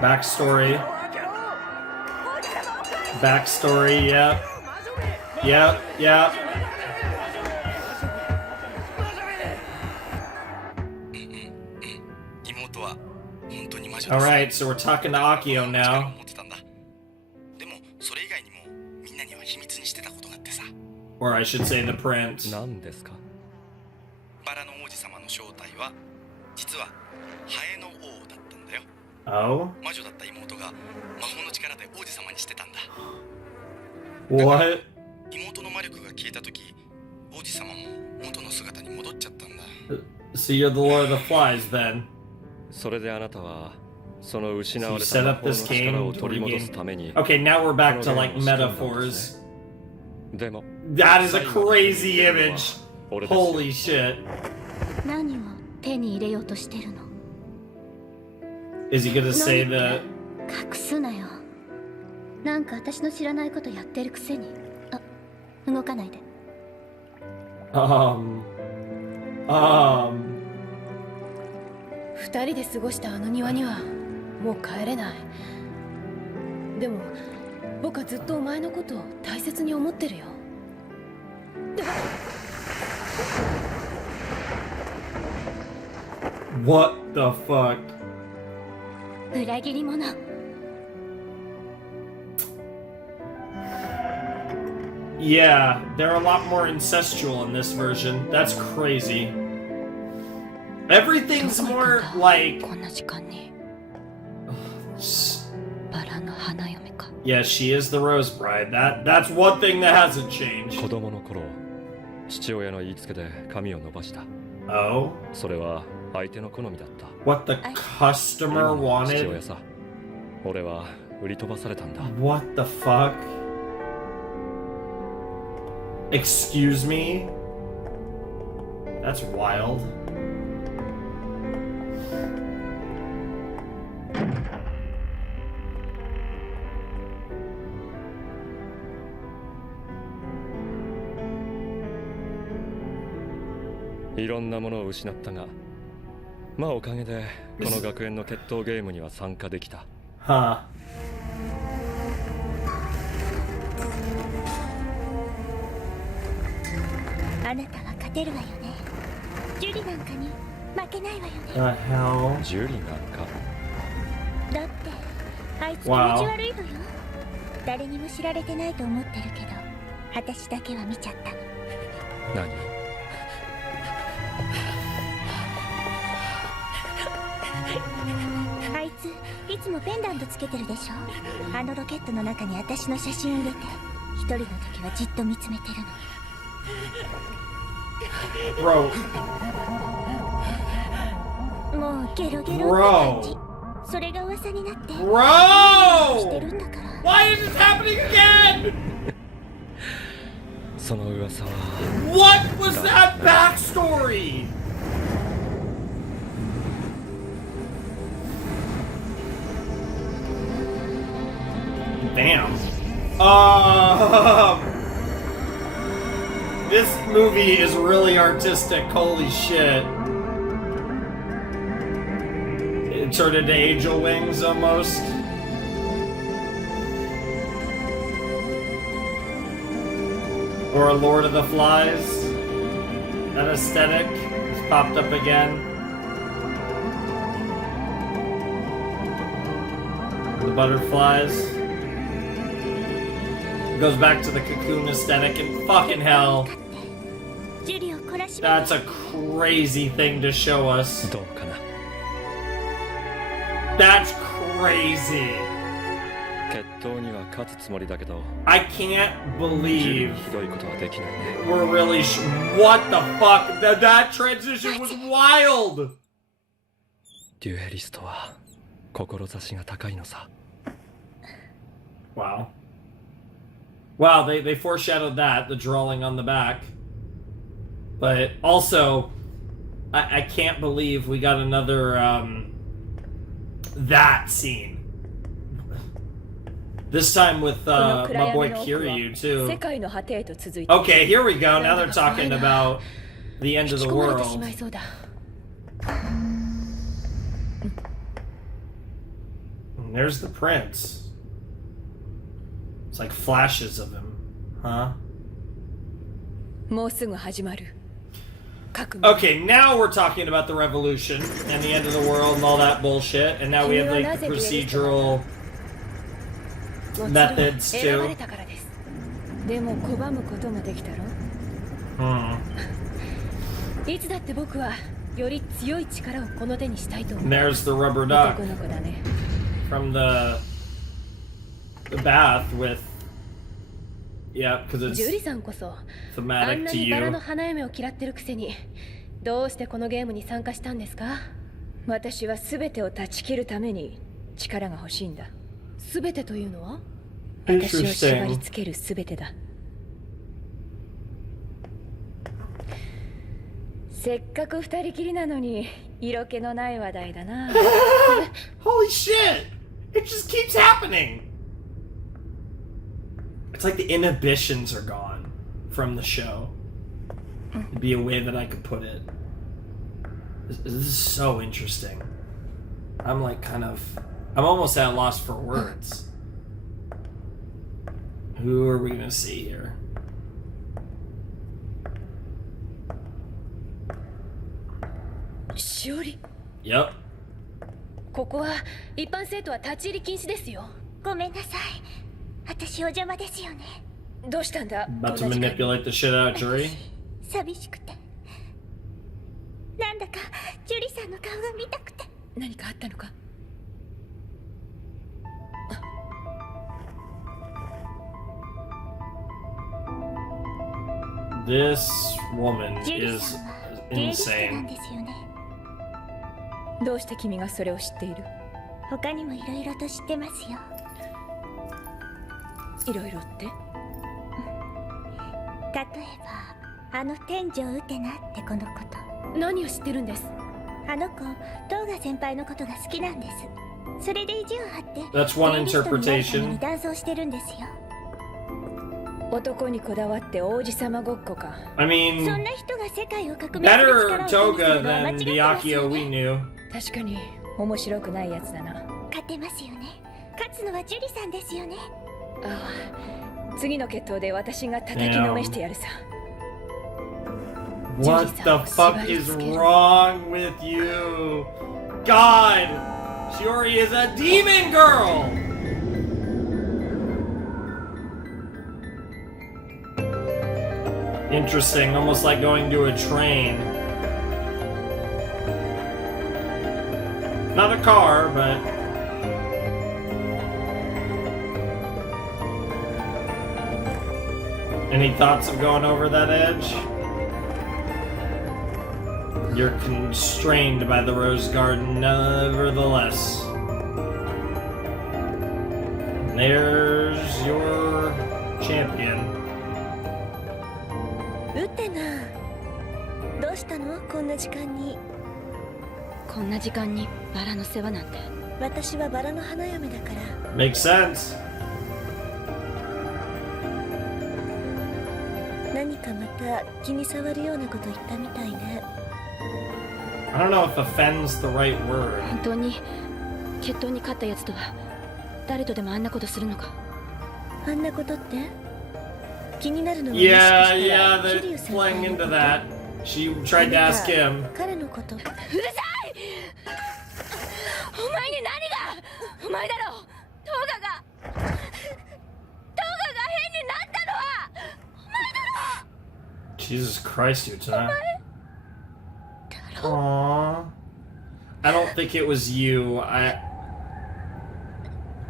Backstory. Backstory, yep. Yep, yep. Alright, so we're talking to Akio now. Or I should say the prince. 何ですか？バラの王子様の正体は実はハエの王だったんだよ。Oh? 魔女だった妹が魔法の力で王子様にしてたんだ。 What? 妹の魔力が消えた時、王子様も元の姿に戻っちゃったんだ。 So you're the Lord of the Flies then? それであなたはその失 So わ you れ set た魔 up 法の this 力 game を to 取り戻す regain... ために Okay, now we're back to このゲームを仕組んだんですね。 metaphors. でも That is a crazy image. 俺ですよ Holy shit. 何を手に入れようとしてるの？ Is he gonna say that? 隠すなよ。なんか私の知らないことやってるくせに。あ、動かないで。二人で過ごしたあの庭にはもう帰れない。でも僕はずっとお前のことを大切に思ってるよ。What the fuck? 裏切り者。Yeah, they're a lot more incestual in this version. That's crazy. Everything's more like. こんな時間にバラの花嫁か。 Yeah, she is the Rose Bride. That's one thing that hasn't changed. 子供の頃父親の言いつけで髪を伸ばした Oh? それは相手の好みだった What the customer 父 wanted? 親さ俺は売り飛ばされたんだ What the fuck? Excuse me? That's wild. いろんなものを失ったがまあおかげでこの学園の決闘ゲームには参加できた Huh. あなたは勝てるわよね。ジュリなんかに負けないわよね。 The hell? ジュリなんかだってあいつ気持ち Wow. 悪いのよ。誰にも知られてないと思ってるけど、私だけは見ちゃったの。何あいついつもペンダントつけてるでしょ。あのロケットの中に私の写真入れて、一人の時はじっと見つめてるの。 Bro. もうゲロゲロって感じ。それが噂になってして Bro! るんだから。 Why is this happening again? その噂は What was that backstory? Damn. This movie is really artistic. Holy shit. It turned into Angel Wings almost. Or a Lord of the Flies. That aesthetic has popped up again. The butterflies. Goes back to the cocoon aesthetic, and fucking hell, ジュリを懲らしめ that's a crazy thing to show us. どうかな That's crazy. 決闘には勝つつもりだけど I can't ジュリ believe にひどいことはできないね we're really what the fuck? That transition was wild. デュエリストは志が高いのさ Wow. Wow, they foreshadowed that, the drawing on the back. But also, I can't believe we got another, that scene. This time with, my boy Kiryu, too. 世界の果てへと続いて Okay, here we go. Now they're talking about the end of the 引き込まれてしま world. いそうだ。 And there's the prince. It's like flashes of him. Huh? もうすぐ始まる。革命。 Okay, now we're talking about the revolution and the end of the world and all that bullshit. And now we have like the procedural もちろん methods 選ばれ too. たからです。でも拒むこともできたろ。 Hmm. いつだって僕はより強い力をこの手にしたいと思 And う。 there's the rubber 男 duck の子だね。 from the bath with. Yeah, because ジュリ it's さんこそあ thematic んな to にバラ you. の花嫁を嫌ってるくせにどうしてこのゲームに参加したんですか？私は全てを断ち切るために力が欲しいんだ。全てというのは？私を縛り Interesting. 付ける全てだ。せっかく二人きりなのに色気のない話題だな。Holy shit! It just keeps happening! It's like the inhibitions are gone from the show. It'd be a way that I could put it. This is so interesting. I'm like I'm almost at a loss for words. Who are we gonna see here? Shiori? Yep. ここは一般生徒は立ち入り禁止ですよ。ごめんなさい。私お邪魔ですよね。どうしたんだ？ About to manipulate the shit out of Jury. 寂しくて。なんだかジュリさんの顔が見たくて。何かあったのか？This woman ジュリ is さんは芸術家なん insane. ですよね。どうして君がそれを知っている？他にもいろいろと知ってますよ。いろいろって？例えばあの天井ウテナって子のこと。何を知ってるんです？あの子トーガ先輩のことが好きなんです。それで意地を張って That's one 芸リストになるため interpretation. に男装してるんですよ。男にこだわって王子様ごっこか。I そ mean, んな人が世界を革命する better 力を手にす Toga るのは間違 than っ the てますよ Akio we ね。 knew. 確かに面白くないやつだな。勝てますよね。勝つのはジュリさんですよね。ああ、次の決闘で私が叩きのめしてやるさ。What the fuck is wrong with you? God! Shiori is a demon girl! Interesting, almost like going to a train. Not a car, but... Any thoughts of going over that edge? You're constrained by the rose garden, nevertheless. There's your champion. ウテナ、どうしたの？こんな時間に。こんな時間にバラの世話なんて。私はバラの花嫁だから。 Makes sense. 何かまた気に障るようなこと言ったみたいね。I don't know if offends the right word. 本当に決闘に勝ったやつとは誰とでもあんなことするのか？あんなことって気になるのは Yeah, もしかした yeah, ら they're 桐生先 playing 輩の into こと。 that. She tried to ask him. 彼のこと。うるさい！お前に何が？お前だろ！トーガが変になったのはお前だろ！ Jesus Christ, Utena. Aww. I don't think it was you. I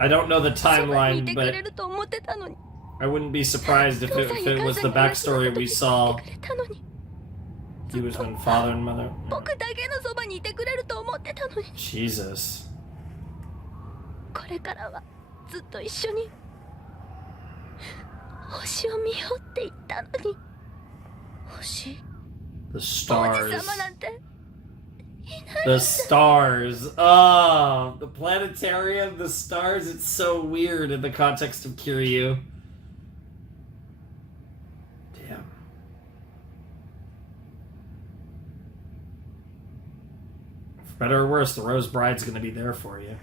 don't know the そばにい timeline, てく but れると思ってたのに。 I wouldn't be surprised if 父 it, さん if や it 母 was さ the んに話す backstory こと we 言 saw. ってくれたのに。 He was with father and mother. 僕だけのそばにいてくれると思ってたのに。 Jesus. これからはずっと一緒に星を見ようって言ったのに。星？ The 王子 stars. 様なんて。 The stars. Oh, the planetarium, the stars. It's so weird in the context of Kiryu. Damn. For better or worse, the Rose Bride's gonna be there for you.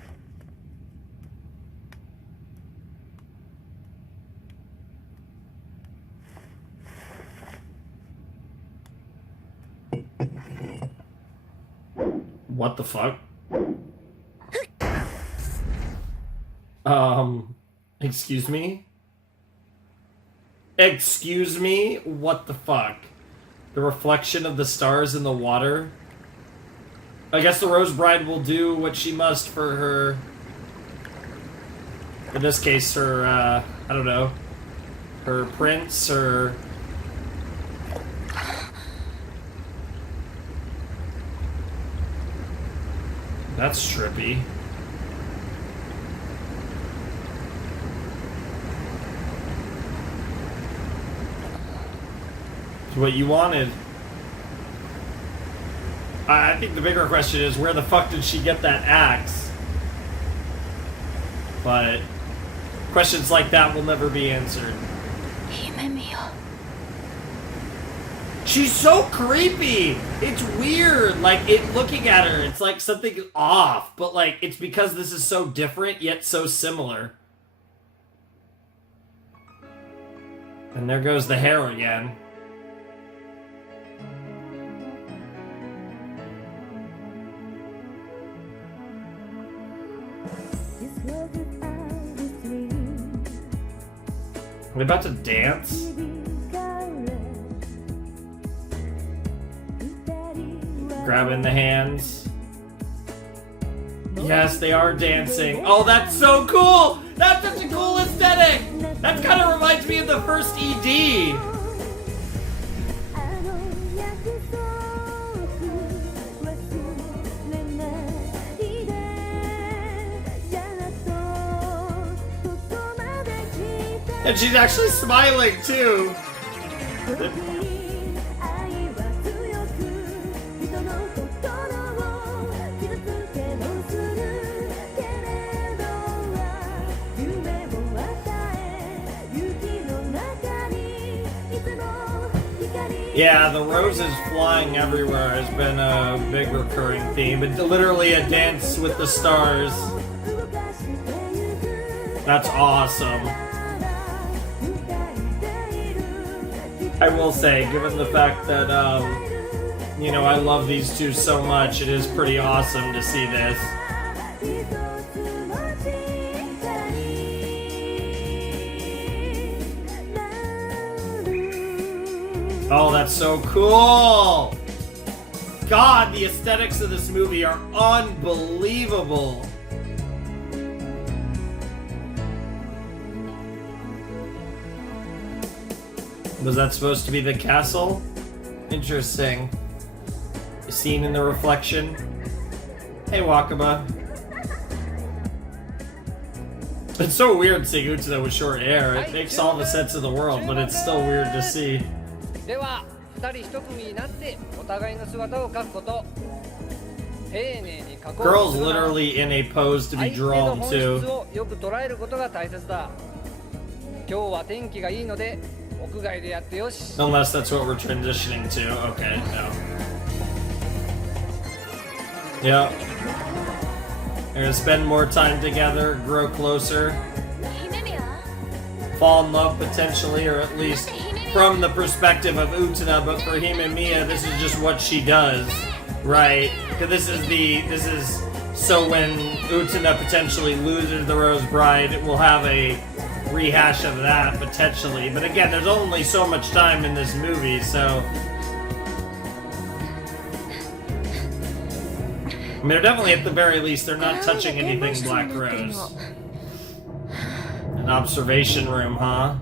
What the fuck? Excuse me? Excuse me? What the fuck? The reflection of the stars in the water? I guess the Rose Bride will do what she must for her... In this case, her, I don't know. Her prince, or... That's trippy. It's what you wanted. I think the bigger question is where the fuck did she get that axe? But questions like that will never be answered. She's so creepy. It's weird. Like, looking at her, it's like something off. But, like, it's because this is so different, yet so similar. And there goes the hair again. Are they about to dance? Grabbing the hands. Yes, they are dancing. Oh, that's so cool! That's such a cool aesthetic! That kind of reminds me of the first ED. And she's actually smiling too. Yeah, the roses flying everywhere has been a big recurring theme. But literally a dance with the stars. That's awesome. I will say, given the fact that, you know, I love these two so much, it is pretty awesome to see this. Oh, that's so cool! God, the aesthetics of this movie are unbelievable. Was that supposed to be the castle? Interesting. Seen in the reflection. Hey, Wakaba. It's so weird seeing Utena with short hair. It makes all the sense in the world, but it's still weird to see. Girl's literally in a pose to be drawn to. Unless that's what we're transitioning to. Okay, no. Yep. They're gonna spend more time together, grow closer, fall in love potentially, or at least from the perspective of Utena, but for Himemiya, this is just what she does, right? Because this is so when Utena potentially loses the Rose Bride, we'll have a rehash of that potentially. But again, there's only so much time in this movie, so I mean, they're definitely, at the very least, they're not touching anything Black Rose. An observation room, huh?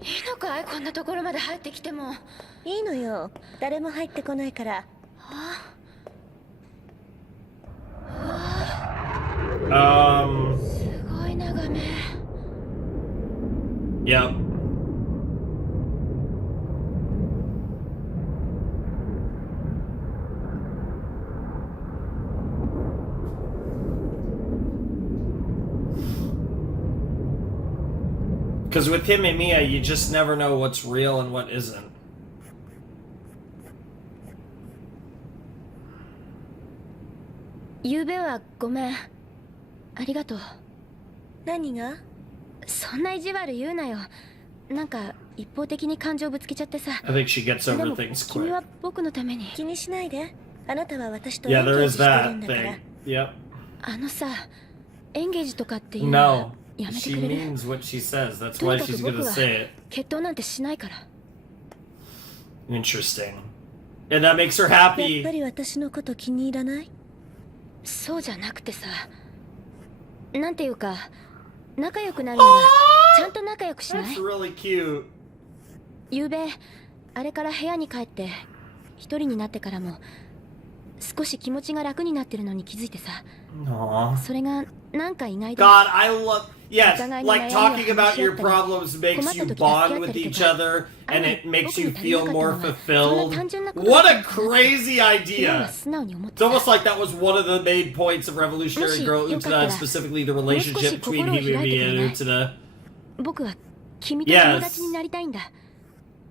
いいのかいこんなところまで入ってきても。いいのよ。誰も入ってこないから。すごい眺め。Yep. Because with him and Mia, you just never know what's real and what isn't. ゆうべはごめん。ありがとう。何が？そんな意地悪言うなよ。なんか一方的に感情ぶつけちゃってさ。I think she gets で over も things 君 quick. は僕のために。気にしないで。あなたは私と Yeah, エンゲ there ー is ジしてる that んだから。 thing. Yep. あのさ、エンゲージとかっていうのは No. やめて She くれる？ means what she says. That's と why にかく she's 僕 gonna は say it. 決闘なんてしないから。Interesting. And that makes her やっ happy. ぱり私のこと気に入らない？そうじゃなくてさ、なんていうか仲良くなるならちゃんと仲良くしない？ That's really cute. ゆうべあれから部屋に帰って一人になってからも少し気持ちが楽になってるのに気づいてさ。Aww. それがなんか意外で。 God, I love. Yes, お互いに like 悩みを talking 話 about し合 your ったり problems makes 困った you 時助け bond 合った with り each とか other, and it 僕 makes に you 足りな feel かった more のはそんな fulfilled. 単純なことだ What った a のかな crazy 今は idea! 素直に思って It's た almost like that was one of the main points of Revolutionary Girl もしよかった Utena, ら specifically the もう少し relationship between 心を開いて Himemi くれ and ない Utena. 僕は君と友達になりたいんだ。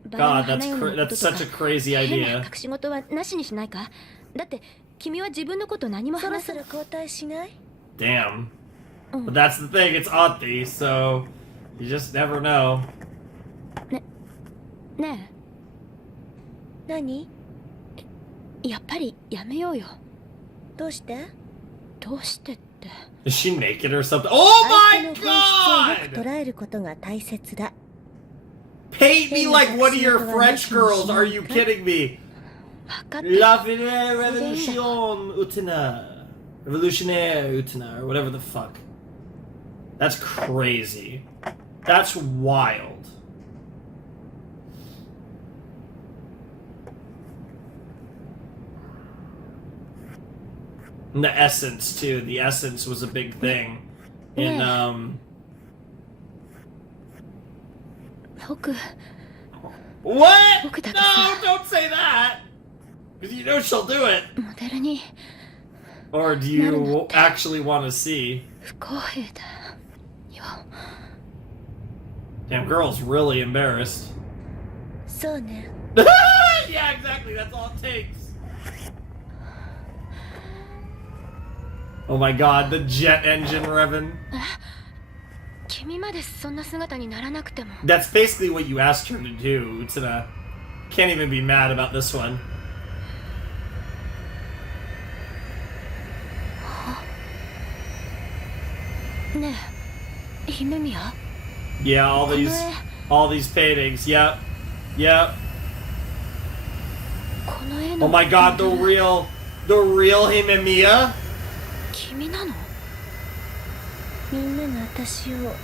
バラの God, 花嫁のこと that's とか such a crazy 変な idea. 隠し事はなしにしないか。だって君は自分のこと何もそろ話さない。そろ交代しない？ Damn. But that's the thing, it's Auntie, so you just never know. ね何？え、やっぱりやめようよ。どうして？どうしてって。Is she naked or something? Oh 相 my 手の本質をよく god! 捉えることが大切だ。 Paint me like one of your French girls, are you kidding me? 分かった。 La Revolution Utena. Revolutionaire Utena, or whatever the fuck. That's crazy. That's wild. And the essence, too. The essence was a big thing. In, Yeah. 僕 What? 僕だって No, さ don't say that! Because you know she'll do it. モデルに Or do you actually want to see? 不公平だよ。 Damn, girl's really embarrassed. そうね。 Yeah, exactly. That's all it takes. Oh my god, the jet engine revving. 君までそんな姿にならなくても。 That's basically what you asked her to do, Utena. Can't even be mad about this one. ねえ、姫宮 Yeah, all these paintings. Yep. Yep. この絵の Oh my god, the real Himemiya? 君なの？みんなが私を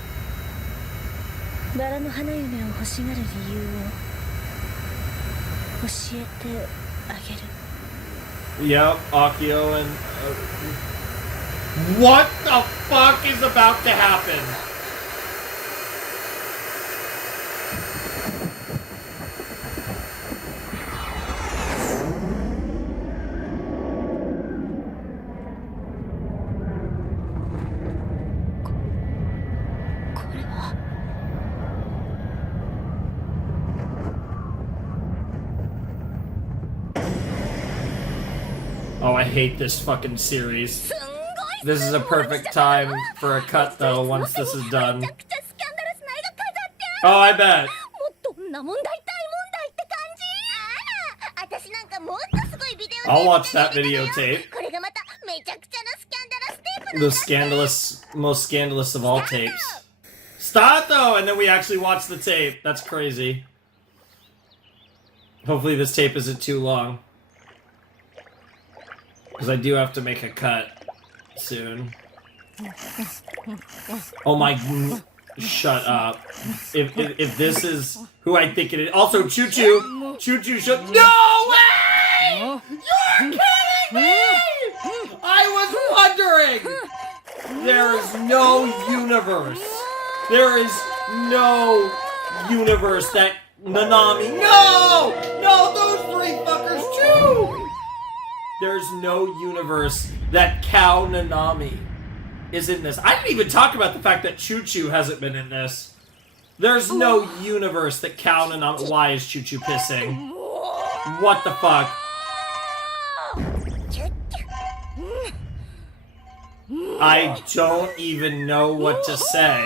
バラの花嫁を欲しがる理由を教えてあげる。 Yep, Akio and... What the fuck is about to happen? Oh, I hate this fucking series. This is a perfect time for a cut, though, once this is done. めちゃくちゃスキャンダラスな絵が飾ってある。 Oh, I bet. もうどんな問題大問題って感じ。あら、私なんかもっとすごいビデオテープ I'll watch で that 見てたよ。 videotape. これがまためちゃくちゃなスキャンダラステープなん The だ。 most scandalous of all tapes. Start, though, and then we actually watch the tape. That's crazy. Hopefully this tape isn't too long. Because I do have to make a cut soon. Oh my... Shut up. If this is who I think it is... Also, Choo Choo! Choo Choo shut... No way! You're kidding me! I was wondering! There is no universe. There is no universe that Nanami... No! No, those three fuckers too! There's no universe that Cow Nanami is in this. I didn't even talk about the fact that Choo Choo hasn't been in this. There's no universe that Cow Nanami... Why is Choo Choo pissing? What the fuck? I don't even know what to say.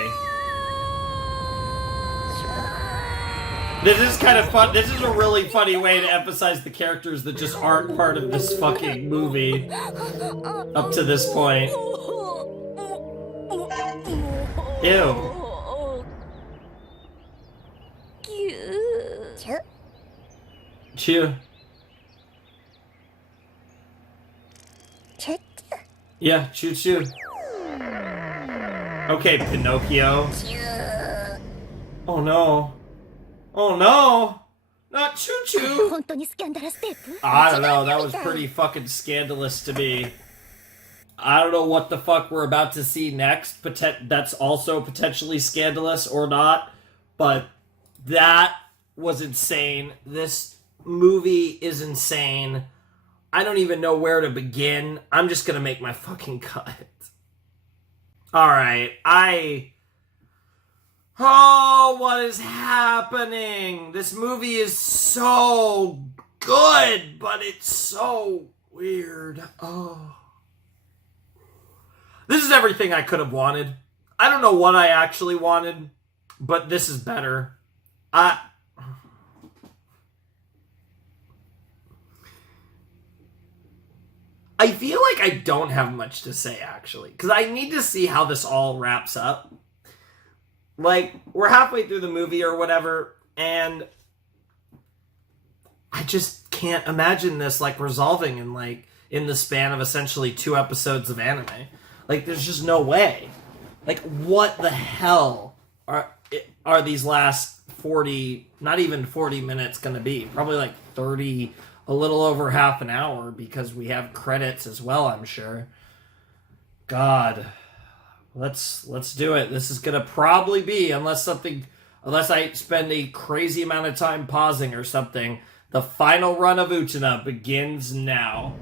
This is kind of fun. This is a really funny way to emphasize the characters that just aren't part of this fucking movie up to this point. Ew. Chew. Yeah, choo choo. Okay, Pinocchio. Oh no. Oh no! Not Choo Choo! 本当にスキャンダラステープ？ I don't know, that was pretty fucking scandalous to me. I don't know what the fuck we're about to see next. That's also potentially scandalous or not. But that was insane. This movie is insane. I don't even know where to begin. I'm just gonna make my fucking cut. Alright, Oh, what is happening? This movie is so good, but it's so weird. Oh. This is everything I could have wanted. I don't know what I actually wanted, but this is better. I feel like I don't have much to say, actually, because I need to see how this all wraps up. Like, we're halfway through the movie or whatever, and I just can't imagine this, like, resolving in the span of essentially 2 episodes of anime. Like, there's just no way. Like, what the hell are these last 40, not even 40 minutes gonna be? Probably like 30, a little over half an hour, because we have credits as well, I'm sure. God. Let's do it. This is gonna probably be, unless I spend a crazy amount of time pausing or something, the final run of Utena begins now.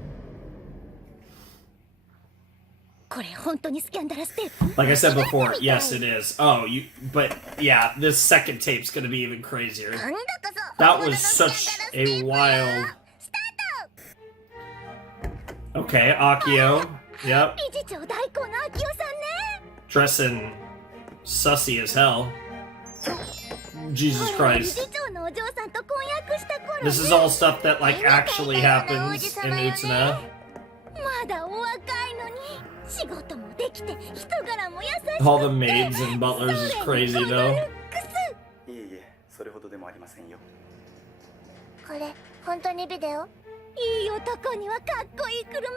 Like I said before, yes it is. But yeah, this second tape's gonna be even crazier. That was such a wild... Okay, Akio. Yep. Dressing sussy as hell. Jesus Christ. This is all stuff that, like, actually happens in Utena. All the maids and butlers is crazy, though.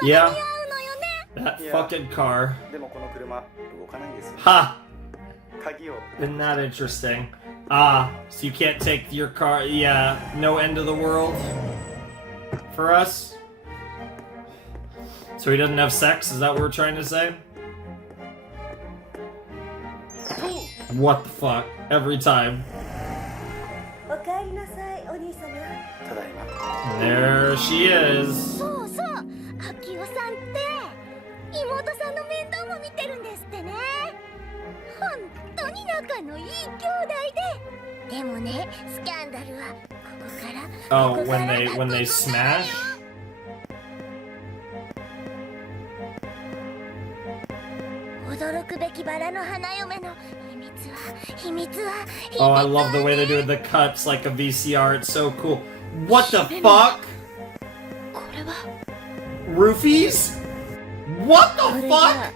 Yeah. That fucking car. Ha! Isn't that interesting? So you can't take your car. Yeah, no end of the world for us. So he doesn't have sex? Is that what we're trying to say? What the fuck? Every time. There she is. Oh, when they smash? Oh, I love the way they do the cuts like a VCR. It's so cool. What the fuck? Roofies? What the fuck?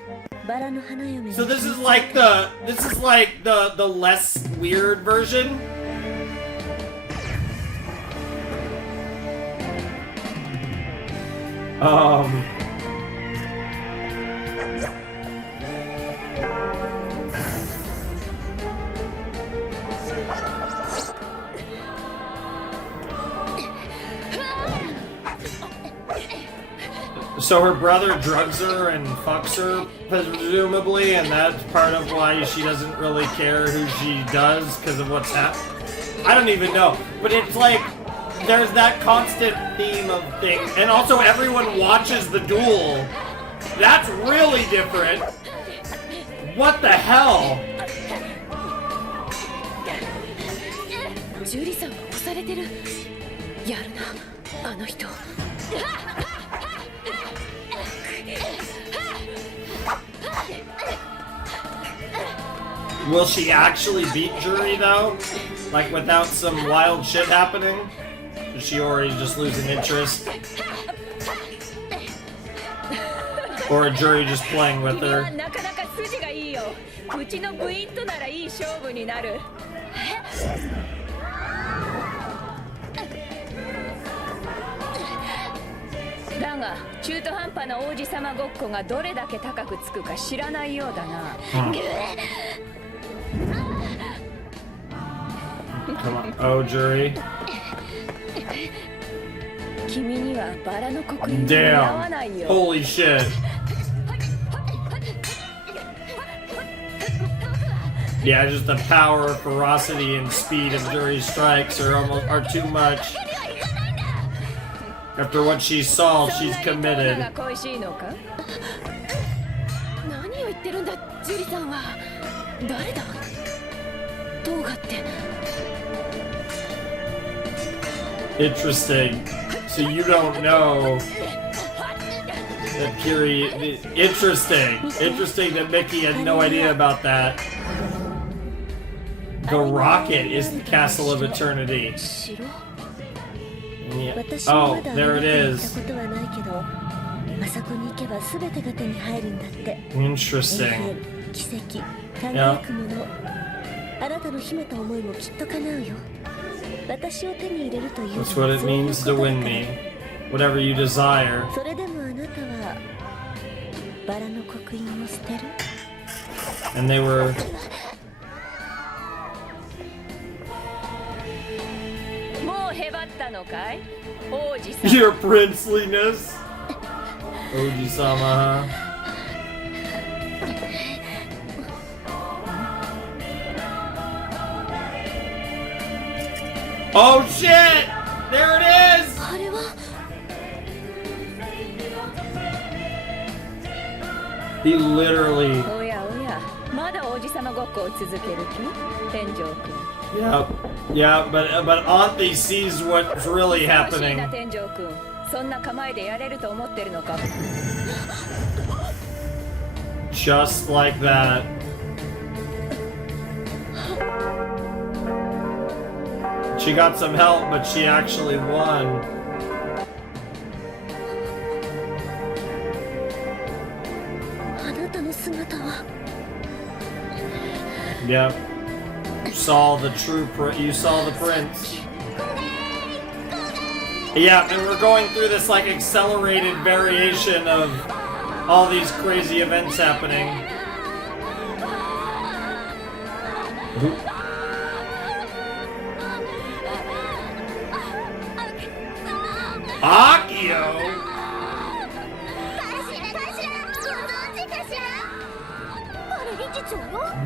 So this is like the less weird version? So her brother drugs her and fucks her, presumably, and that's part of why she doesn't really care who she does because of what's happened. I don't even know. But it's like, there's that constant theme of things. And also everyone watches the duel. That's really different. What the hell? Will she actually beat Jury, though? Like, without some wild shit happening? Is she already just losing interest? Or a Jury just playing with her? Come on. Oh, Jury. Damn. Holy shit. Yeah, just the power, ferocity, and speed of Jury's strikes are too much. After what she saw, she's committed. 何を言ってるんだ、ジュリさんは。誰だ？トーガって。Interesting. So you don't know that Kiri... Interesting. Interesting that Mickey had no idea about that. The rocket is the castle of eternity. Yeah. Oh, there it is. Interesting. Yeah. That's what it means to win me. Whatever you desire. And they were... Your princeliness. Oji-sama. Oh shit! There it is! He literally... Yeah, but Auntie sees what's really happening. Just like that. She got some help, but she actually won. Yep. You saw the prince. Yeah, and we're going through this like accelerated variation of all these crazy events happening. Akio?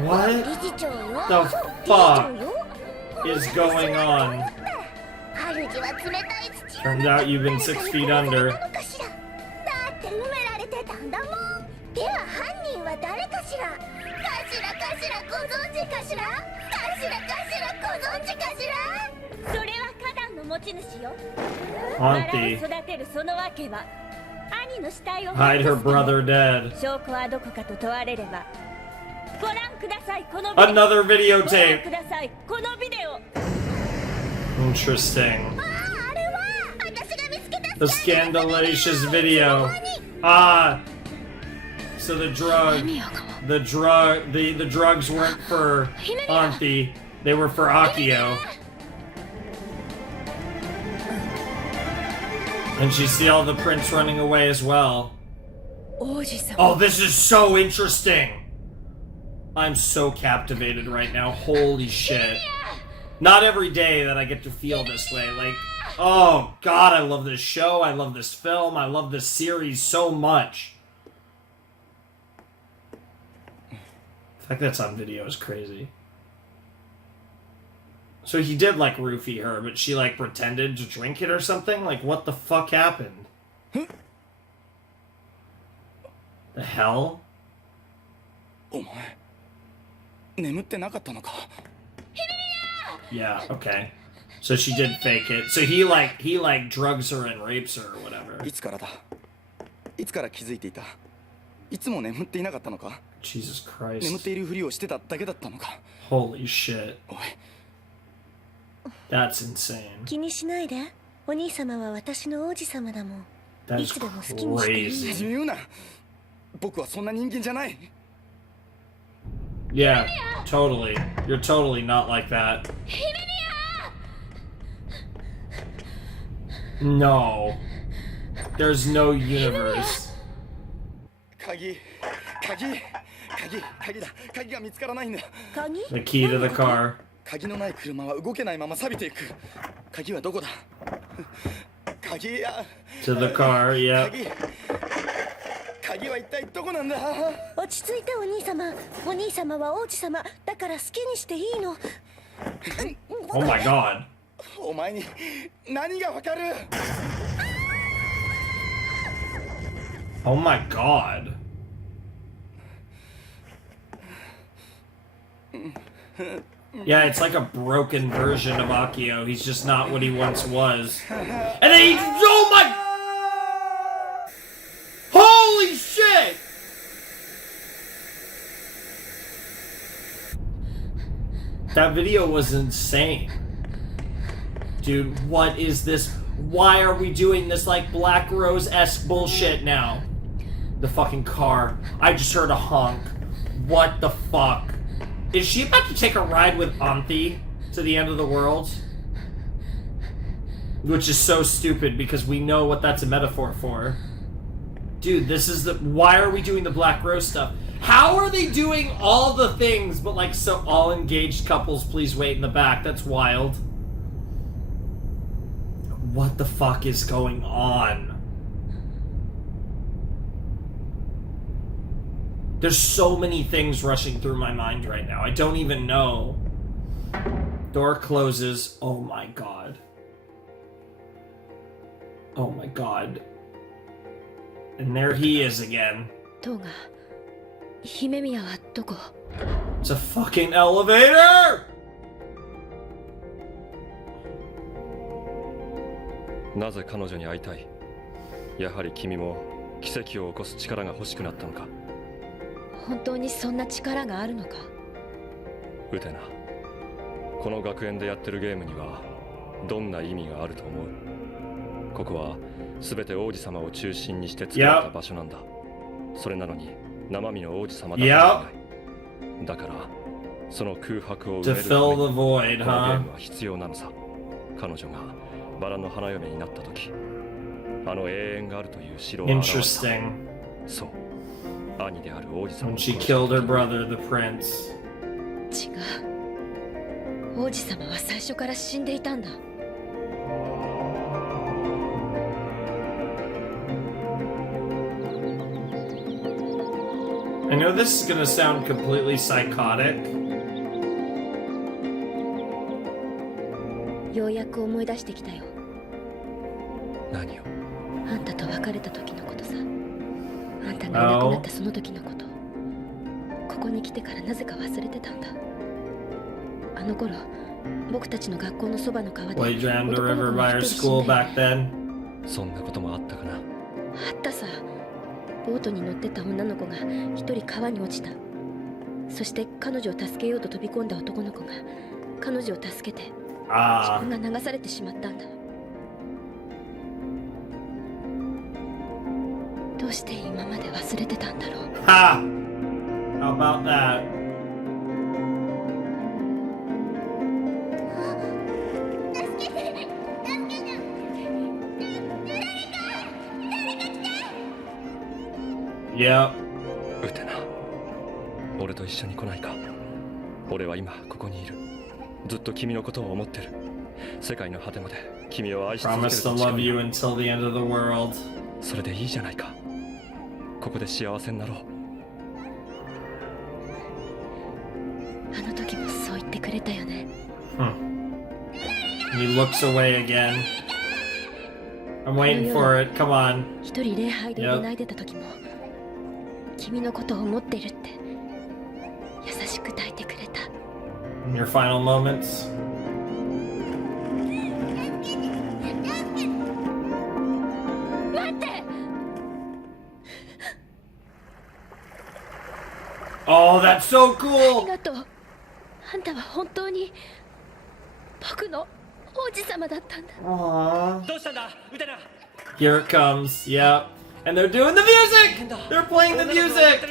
What the fuck is going on? Turns out you've been 6 feet under. Auntie. Hide her brother dead. Another videotape. Interesting. The scandalous video. Ah. So the drugs weren't for Auntie. They were for Akio. And she see all the prince running away as well. Oh, this is so interesting. I'm so captivated right now. Holy shit. Not every day that I get to feel this way. Like, oh god, I love this show. I love this film. I love this series so much. The fact that's on video is crazy. So he did, like, roofie her, but she, like, pretended to drink it or something? Like, what the fuck happened? The hell? Yeah, okay. So she did fake it. So he drugs her and rapes her or whatever. Jesus Christ. Holy shit. That's insane. That is crazy. Yeah, totally. You're totally not like that. No. There's no universe. The key to the car. To the car, yeah. から好きにしていいの。 Oh my god. お前に何がわかる。 Oh my god. Yeah, it's like a broken version of Akio. He's just not what he once was. And then he... Oh my... Holy shit! That video was insane. Dude, what is this? Why are we doing this like Black Rose-esque bullshit now? The fucking car. I just heard a honk. What the fuck? Is she about to take a ride with Anthi to the end of the world? Which is so stupid because we know what that's a metaphor for. Dude, this is the... Why are we doing the Black Rose stuff? How are they doing all the things but like so all engaged couples please wait in the back? That's wild. What the fuck is going on? There's so many things rushing through my mind right now. I don't even know. Door closes. Oh my god. Oh my god. And there he is again. It's a fucking elevator! なぜ彼女に会いたい。やはり君も奇跡を起こす力が欲しくなったのか。本当にそんな力があるのか。ウテナ、この学園でやってるゲームにはどんな意味があると思う。ここは全て王子様を中心にして作られた場所なんだ。それなのに生身の王子様だけがいない。だからその空白を埋めるためにこのゲームは必要なのさ。彼女がバラの花嫁になった時、あの永遠があるという城を表した。そう。兄である王子様。 When she killed her brother, the prince. 違う。王子様は最初から死んでいたんだ。I know this is gonna sound completely psychotic. ようやく思い出してきたよ。何を？あんたと別れた時のことさ。あんたがいなくなったその時のこと。ここに来てからなぜか忘れてたんだ。あの頃、僕たちの学校のそばの川で男の子が一人死んで。そんなこともあったかな。あったさ。ボートに乗ってた女の子が一人川に落ちた。そして彼女を助けようと飛び込んだ男の子が彼女を助けて自分が流されてしまったんだ。どうして今まで忘れてたんだろう。Ha! How about that? ウテナ、俺と一緒に来ないか。俺は今ここにいる。ずっと君のことを思ってる。世界の果てまで君を愛し続けると誓う。 Promise to love you until the end of the world. それでいいじゃないか。ここで幸せになろう。あの時もそう言ってくれたよね。He looks away again. I'm waiting for it. Come on. 一人礼拝で泣いてた時も君のことを思ってるって優しく抱いてくれた。In your final moments. Oh, that's so あ cool! りがとう。あんたは本当に僕の王子様だったんだ。 Aww. どうしたんだ、ウテナ。 Here it comes. Yep. And they're doing the music! They're playing the music!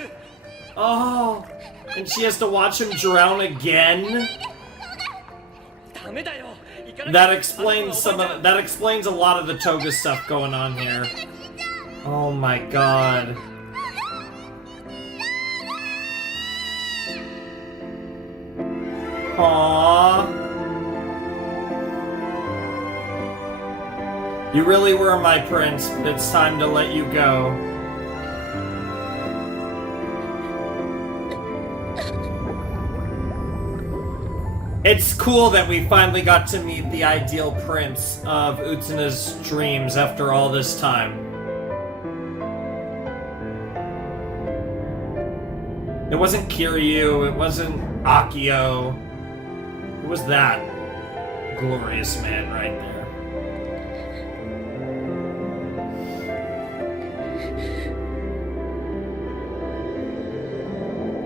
Oh. And she has to watch him drown again? ダメだよ。 That explains that explains a lot of the Toga stuff going on here. Oh my god. Aww. You really were my prince, but it's time to let you go. It's cool that we finally got to meet the ideal prince of Utena's dreams after all this time. It wasn't Kiryu, it wasn't Akio. It was that glorious man right there.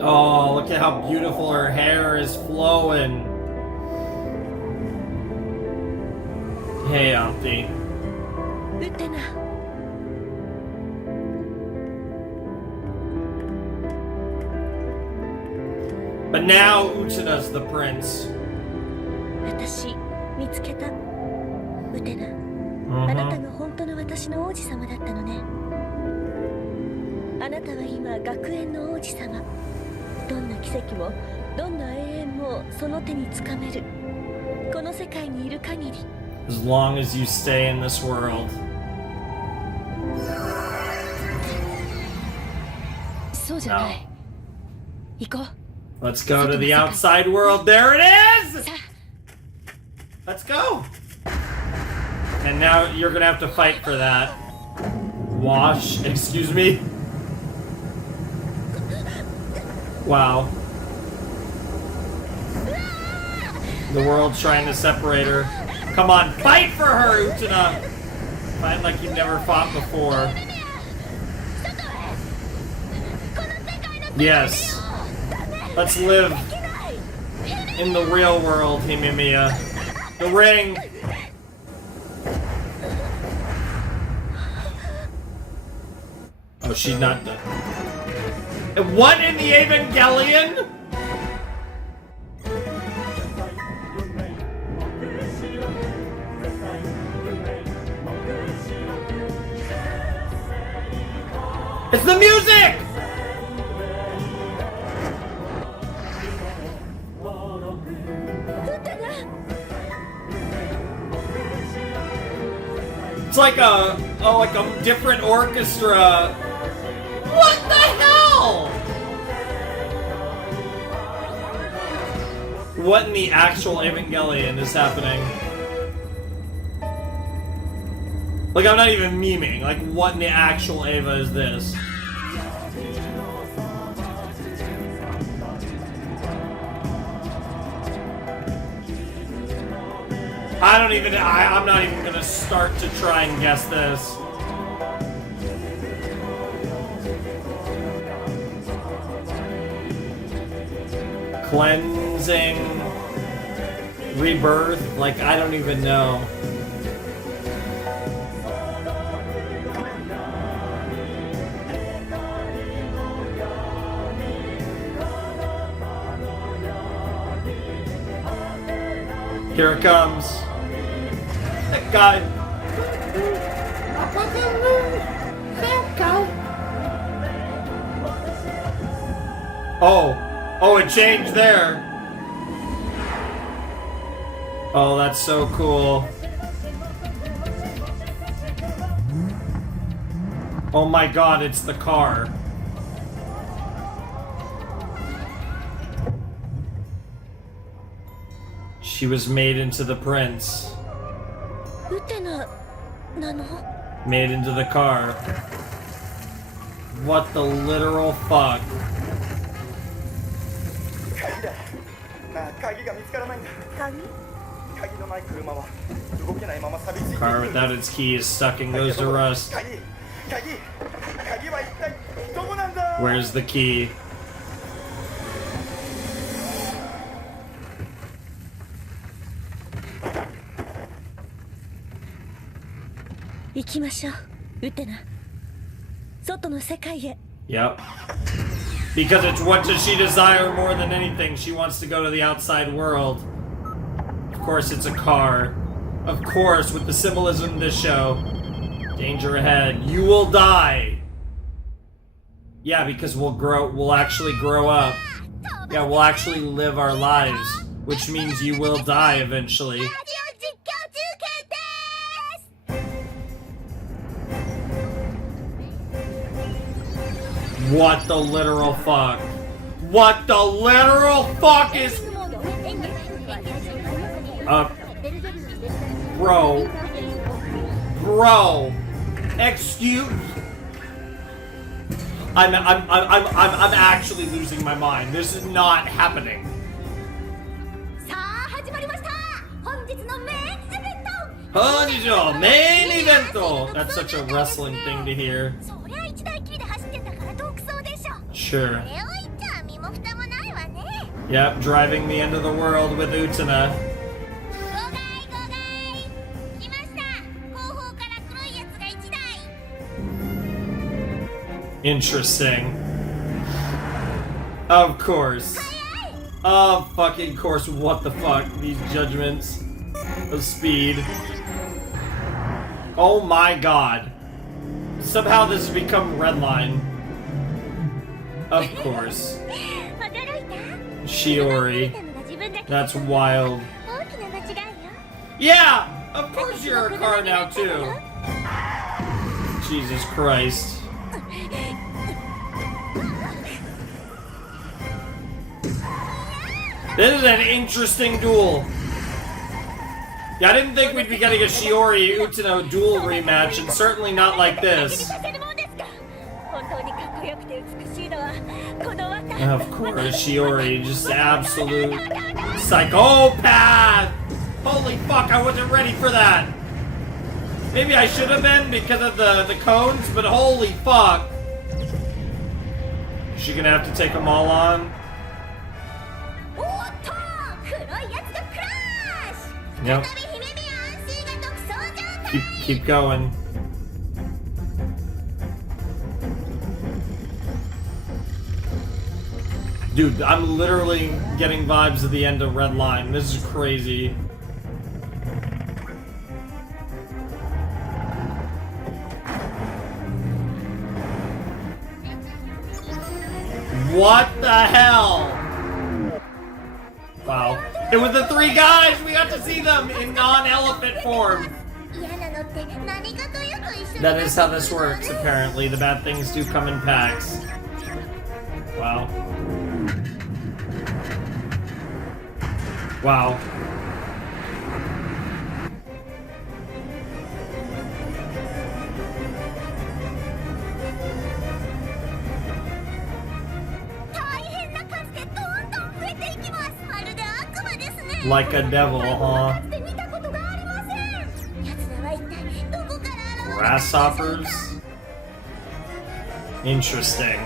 Oh, look at how beautiful her hair is flowing. Hey, Auntie. ウテナ But now Utena's the prince. 私見つけた。ウテナ、あなたが本当の私の王子様だったのね。あなたは今学園の王子様。どんな奇跡もどんな永遠もその手につかめる。この世界にいる限り。As long as you stay in this world. そうじゃない。行こう。 Let's go to the outside world. There it is! Let's go! And now you're gonna have to fight for that. Wash, excuse me. Wow. The world's trying to separate her. Come on, fight for her, Utena! Fight like you've never fought before. Yes. Let's live in the real world, Himimiya. The ring! Oh, she's not done. What in the Evangelion? It's the music! It's like a different orchestra. What the hell? What in the actual Evangelion is happening? Like, I'm not even memeing. Like, what in the actual Eva is this? I'm not even gonna start to try and guess this. Cleansing, rebirth, like, I don't even know. Here it comes. That guy. Oh, it changed there. Oh, that's so cool. Oh my god, it's the car. She was made into the prince. ウテナなの? Made into the car. What the literal fuck? Car without its key is stuck and goes to rust. Where's the key? Yep. Because it's what does she desire more than anything? She wants to go to the outside world. Of course it's a car. Of course, with the symbolism of this show. Danger ahead. You will die. Yeah, because we'll actually grow up. Yeah, we'll actually live our lives. Which means you will die eventually. What the literal fuck? What the literal fuck is... Bro, excuse. I'm actually losing my mind. This is not happening. さあ始まりました。本日のメインイベント。 Honjo, main event. That's such a wrestling thing to hear. そりゃ一台きりで走ってんだから独走でしょ。 Sure. これを言っちゃ身も蓋もないわね。 Yep, driving the end of the world with Utena. 来ました。後方から黒いやつが1台。 Interesting. Of course. Of fucking course. What the fuck? These judgments of speed. Oh my god. Somehow this has become redline. Of course. Shiori. That's wild. Yeah! Of course you're a car now too. Jesus Christ. This is an interesting duel. Yeah, I didn't think we'd be getting a Shiori Utena duel rematch, and certainly not like this. Of course, Shiori, just absolute psychopath! Holy fuck, I wasn't ready for that! Maybe I should have been because of the cones, but holy fuck! Is she gonna have to take them all on? Yep. Keep going. Dude, I'm literally getting vibes at the end of Red Line. This is crazy. What the hell? Wow. It was the three guys! We got to see them in non-elephant form! That is how this works, apparently. The bad things do come in packs. Wow. Wow. Like a devil, huh? Grasshoppers? Interesting.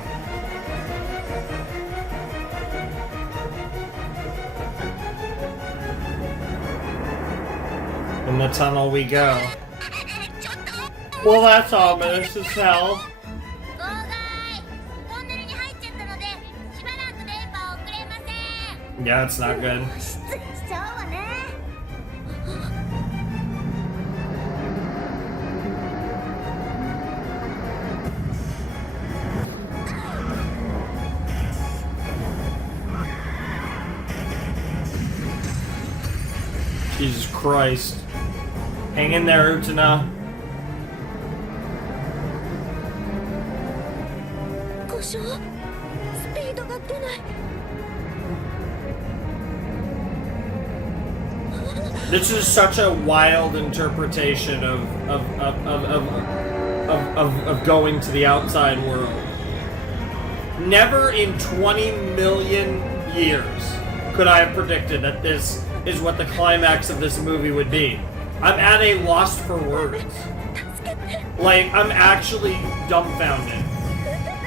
In the tunnel we go. Well, that's ominous as hell. Yeah, it's not good. Jesus Christ. Hang in there, Utena. This is such a wild interpretation of going to the outside world. Never in 20 million years could I have predicted that this is what the climax of this movie would be. I'm at a loss for words. Like, I'm actually dumbfounded.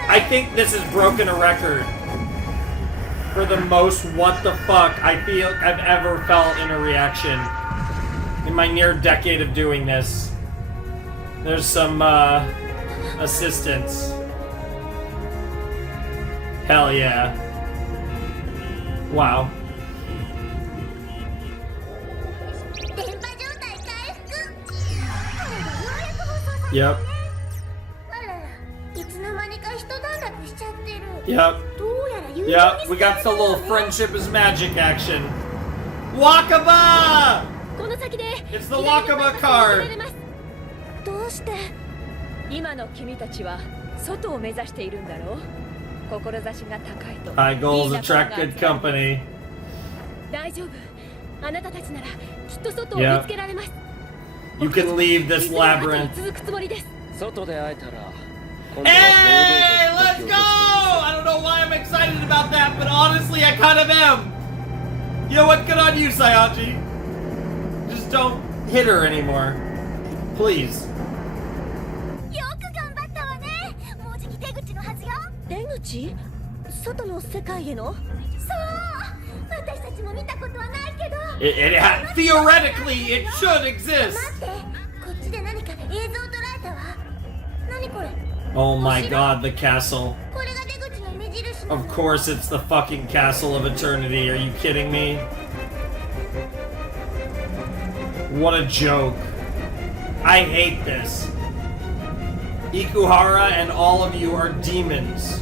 I think this has broken a record for the most what the fuck I feel I've ever felt in a reaction in my near decade of doing this. There's some assistance. Hell yeah. Wow. Yep. Yep. Yep, we got the little friendship is magic action. Wakaba! It's the Wakaba card! High goals attract good company. あなたたちならきっと外を見つけられます。 You can leave this labyrinth. 続くつもりです。外で会えたら Hey, let's go! I don't know why I'm excited about that, but honestly, I kind of am. You know what? Good on you, Sayaji. Just don't hit her anymore. Please. よく頑張ったわね。もうじき出口のはずよ。出口？外の世界への？そう。私たちも見たことはないけど。Theoretically, it should exist. 待って、こっちで何か映像を捉えたわ。何これ？ Oh my god, the castle. これが出口の目印。 Of course, it's the fucking castle of eternity. Are you kidding me? What a joke. I hate this. Ikuhara and all of you are demons.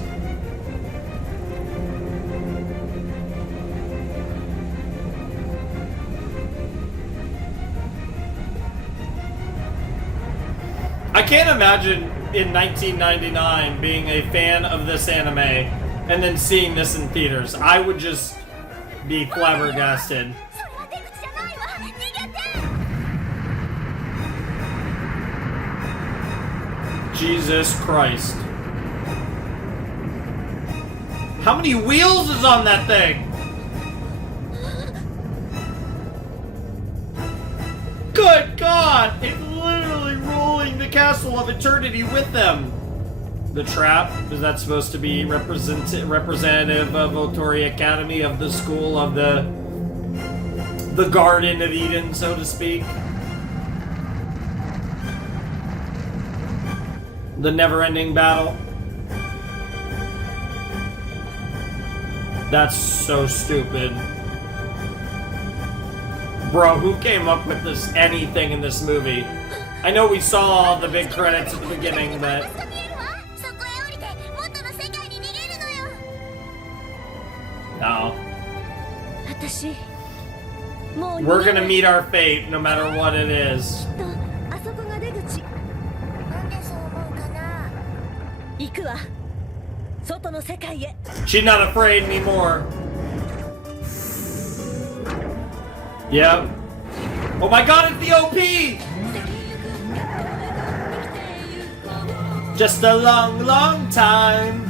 I can't imagine in 1999 being a fan of this anime and then seeing this in theaters. I would just be flabbergasted. それは出口じゃないわ。逃げて。 Jesus Christ. How many wheels is on that thing? Good God! It's literally rolling the castle of eternity with them. The trap, is that supposed to be representative of Otori Academy, of the school, of the Garden of Eden, so to speak? The never-ending battle. That's so stupid. Bro, who came up with this anything in this movie? I know we saw the big credits at the beginning, but... No. We're gonna meet our fate, no matter what it is. She's not afraid anymore. Yep. Oh my god, it's the OP! Just a long, long time.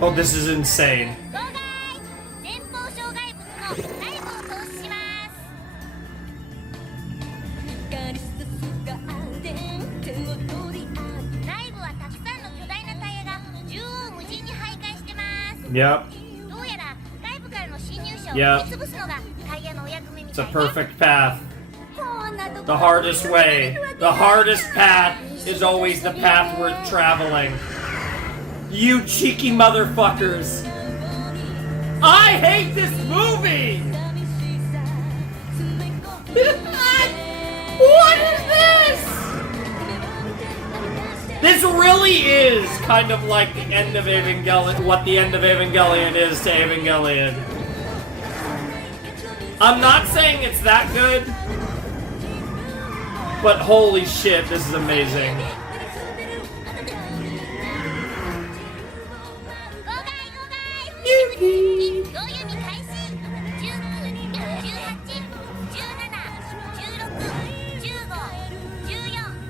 Oh, this is insane. Yep. Yep. It's a perfect path. The hardest way. The hardest path is always the path worth traveling. You cheeky motherfuckers. I hate this movie! What is this? This really is kind of like the end of Evangelion, what the end of Evangelion is to Evangelion. I'm not saying it's that good, but holy shit, this is amazing.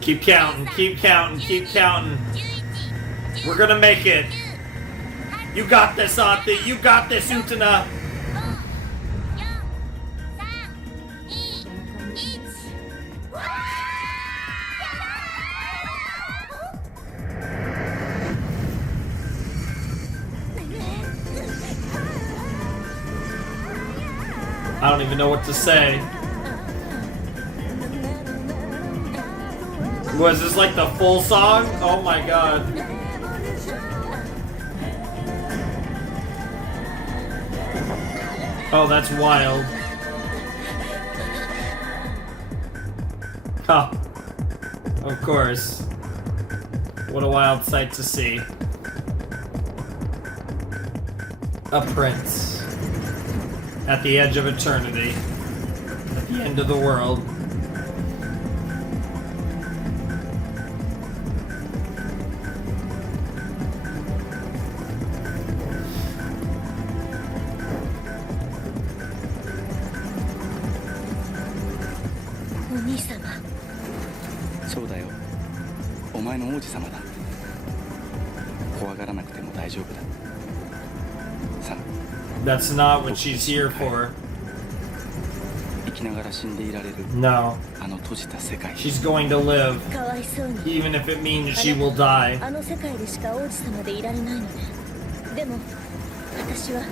Keep counting, keep counting, keep counting. We're gonna make it. You got this, Auntie. You got this, Utena. I don't even know what to say. Was this like the full song? Oh my god. Oh, that's wild. Huh. Of course. What a wild sight to see. A prince. At the edge of eternity. At the end of the world. 王子様だ。怖がらなくても大丈夫だ。さあ、 That's not what she's here for. 生きながら死んでいられる No. あの閉じた世界。 She's going to live, かわいそうに even if it means she will die. あの世界でしか王子様でいられないのね。でも私は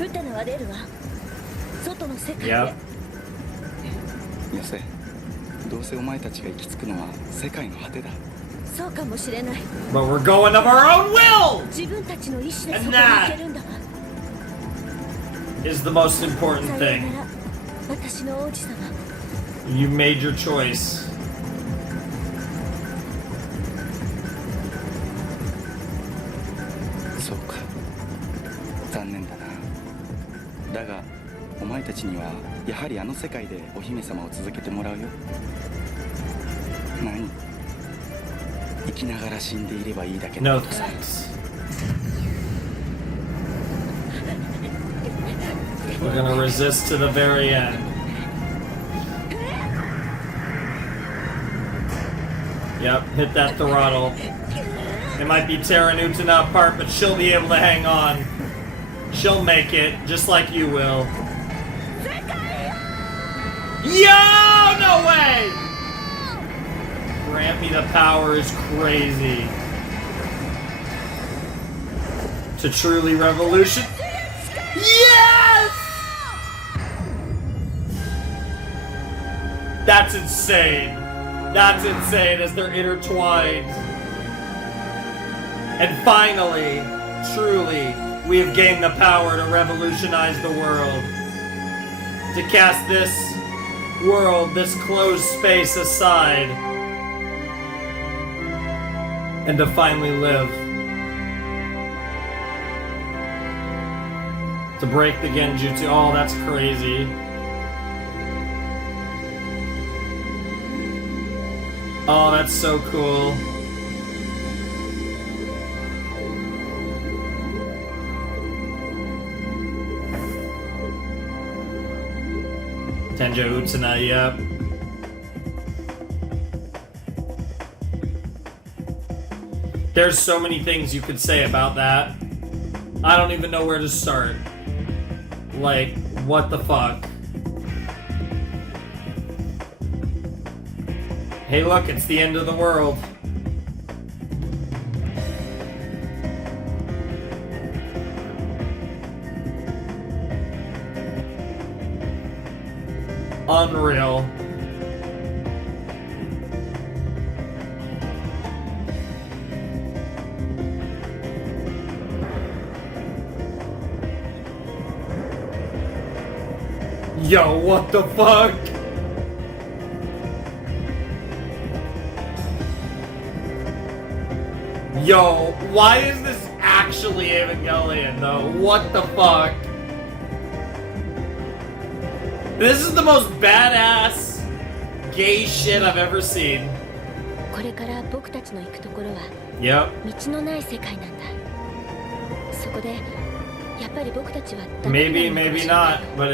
ウテナは出るわ。外の世界で。 Yep. よせ、どうせお前たちが行き着くのは世界の果てだ。そうかもしれない。 But we're going of our own will! 自分たちの意志でそこ And に that 行けるんだわ。 Is the most important さよ thing. なら、私の王子様。 You made your choice. そうか、残念だな。だがお前たちにはやはりあの世界でお姫様を続けてもらうよ。何、生きながら死んでいればいいだけ No だ。 thanks. We're gonna resist to the very end. Yep, hit that throttle. It might be tearing Utena apart, but she'll be able to hang on. She'll make it, just like you will. Yo, no way! Grant me the power is crazy. To truly revolution. Yes! That's insane. That's insane as they're intertwined. And finally, truly, we have gained the power to revolutionize the world. To cast this world, this closed space aside. And to finally live. To break the Genjutsu. Oh, that's crazy. Oh, that's so cool. Tenjo Utena, yep. There's so many things you could say about that. I don't even know where to start. Like, what the fuck? Hey look, it's the end of the world. Unreal. Yo, what the fuck? Yo, why is this actually Evangelion though? What the fuck? This is the most badass gay shit I've ever seen. これから僕たちの行くところは Yep. 道のない世界なんだ。そこでやっぱり僕たちは Maybe, maybe not, but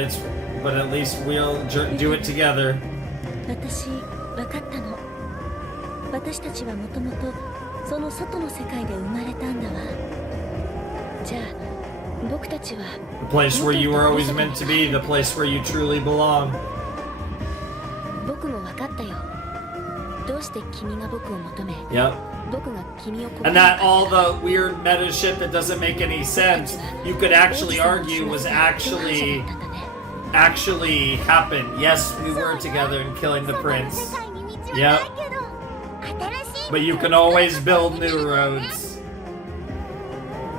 at least we'll do it together. 私、分かったの。私たちはもともとその外の世界で生まれたんだわ。じゃあ僕たちは The place where you were always meant to be, the place where you truly belong. 僕も分かったよ。どうして君が僕を求め Yep. 僕が君を告 And that all the weird meta shit that doesn't make any sense, you could actually argue was actually happened. Yes, we were together in killing the prince. Yep. But you can always build new roads.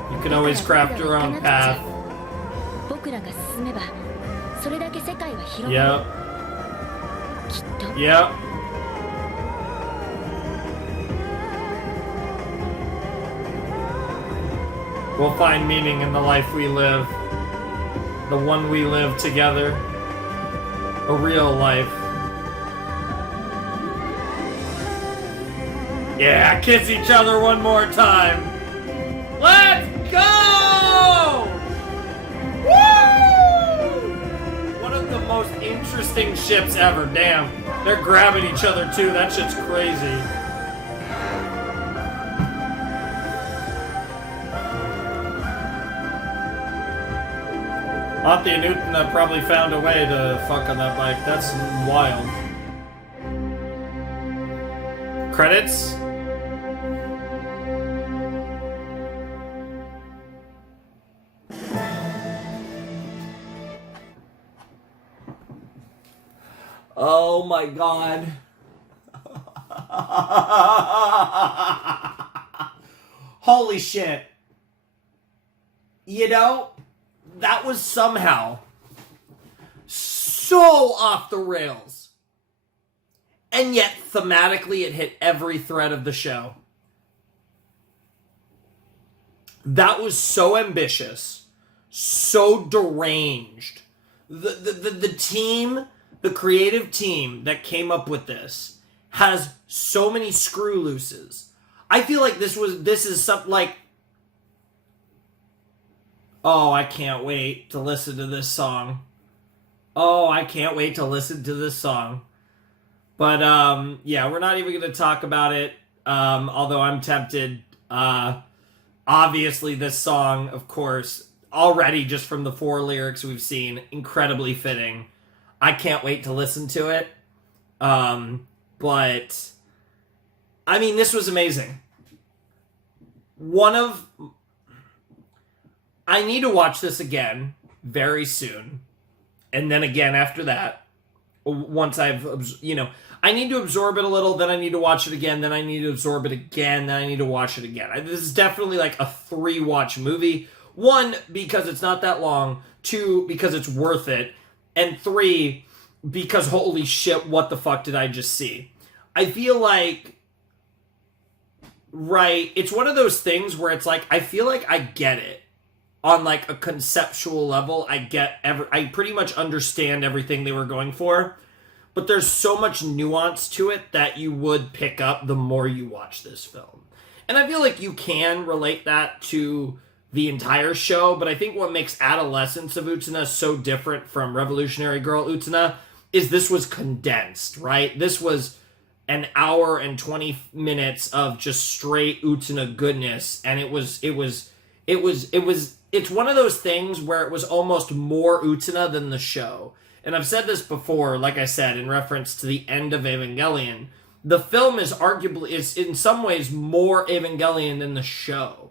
You can always craft your own path. 僕らが進めばそれだけ世界は広がる。 Yep. きっと Yep. We'll find meaning in the life we live. The one we live together. A real life. Yeah, kiss each other one more time. Let's go! Woo! One of the most interesting ships ever. Damn. They're grabbing each other too. That shit's crazy. Auntie and Utena probably found a way to fuck on that bike. That's wild. Credits? Oh my god. Holy shit. You know, that was somehow so off the rails. And yet, thematically, it hit every thread of the show. That was so ambitious, so deranged. The team, the creative team that came up with this has so many screw looses. I feel like this is something like, oh, I can't wait to listen to this song. Oh, I can't wait to listen to this song. But, yeah, we're not even going to talk about it, although I'm tempted. Obviously, this song, of course, already just from the 4 lyrics we've seen, incredibly fitting. I can't wait to listen to it. But, I mean, this was amazing. I need to watch this again very soon. And then again after that. Once I've, I need to absorb it a little, then I need to watch it again, then I need to absorb it again, then I need to watch it again. This is definitely like a 3-watch movie. 1, because it's not that long. 2, because it's worth it. And 3, because holy shit, what the fuck did I just see? I feel like, right, it's one of those things where it's like, I feel like I get it. On like a conceptual level, I pretty much understand everything they were going for, but there's so much nuance to it that you would pick up the more you watch this film. And I feel like you can relate that to the entire show, but I think what makes Adolescence of Utena so different from Revolutionary Girl Utena is this was condensed, right? This was an hour and 20 minutes of just straight Utena goodness, and it's one of those things where it was almost more Utena than the show. And I've said this before, like I said, in reference to the end of Evangelion. The film is in some ways more Evangelion than the show,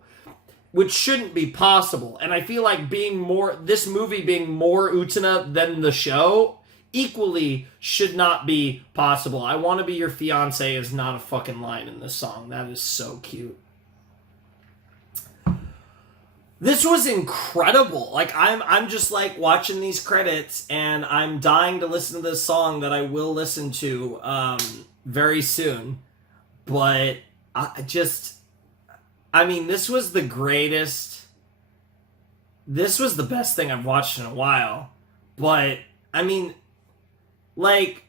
which shouldn't be possible. And I feel like this movie being more Utena than the show equally should not be possible. I Want to Be Your Fiance is not a fucking line in this song. That is so cute. This was incredible. Like, I'm just like watching these credits and I'm dying to listen to this song that I will listen to very soon. But this was the greatest. This was the best thing I've watched in a while. But I mean, like,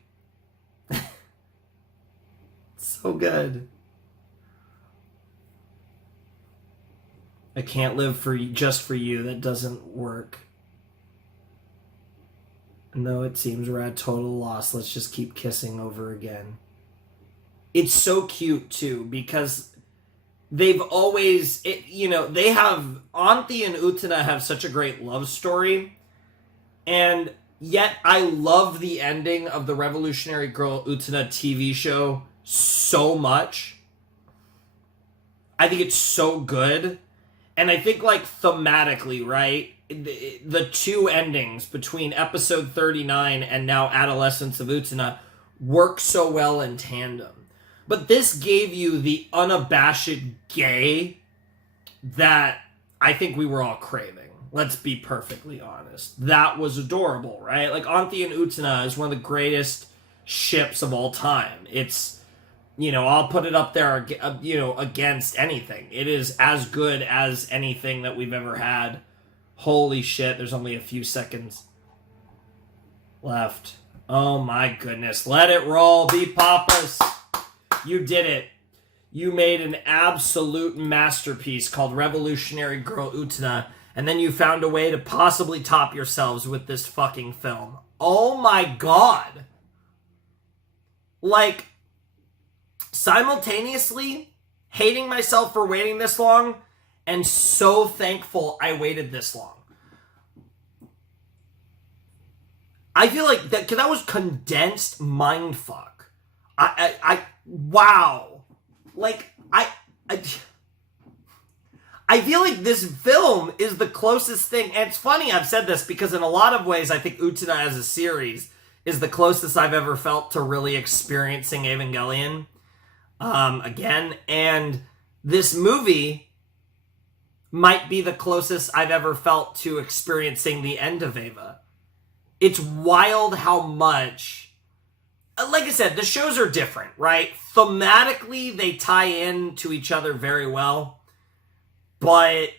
so good. I can't live just for you. That doesn't work. No, it seems we're at total loss. Let's just keep kissing over again. It's so cute, too, because they've always, they have, Auntie and Utena have such a great love story, and yet I love the ending of the Revolutionary Girl Utena TV show so much. I think it's so good. And I think, like, thematically, right, the 2 endings between episode 39 and now Adolescence of Utena work so well in tandem. But this gave you the unabashed gay that I think we were all craving. Let's be perfectly honest. That was adorable, right? Like, Auntie and Utena is one of the greatest ships of all time. It's, I'll put it up there, against anything. It is as good as anything that we've ever had. Holy shit, there's only a few seconds left. Oh my goodness. Let it roll, Beat Papas. You did it. You made an absolute masterpiece called Revolutionary Girl Utena, and then you found a way to possibly top yourselves with this fucking film. Oh my god. Like, simultaneously hating myself for waiting this long and so thankful I waited this long. I feel like that was condensed mindfuck. Wow. Like, I feel like this film is the closest thing, and it's funny I've said this because in a lot of ways I think Utena as a series is the closest I've ever felt to really experiencing Evangelion again, and this movie might be the closest I've ever felt to experiencing the end of Eva. It's wild how much, like I said, the shows are different, right? Thematically, they tie in to each other very well, but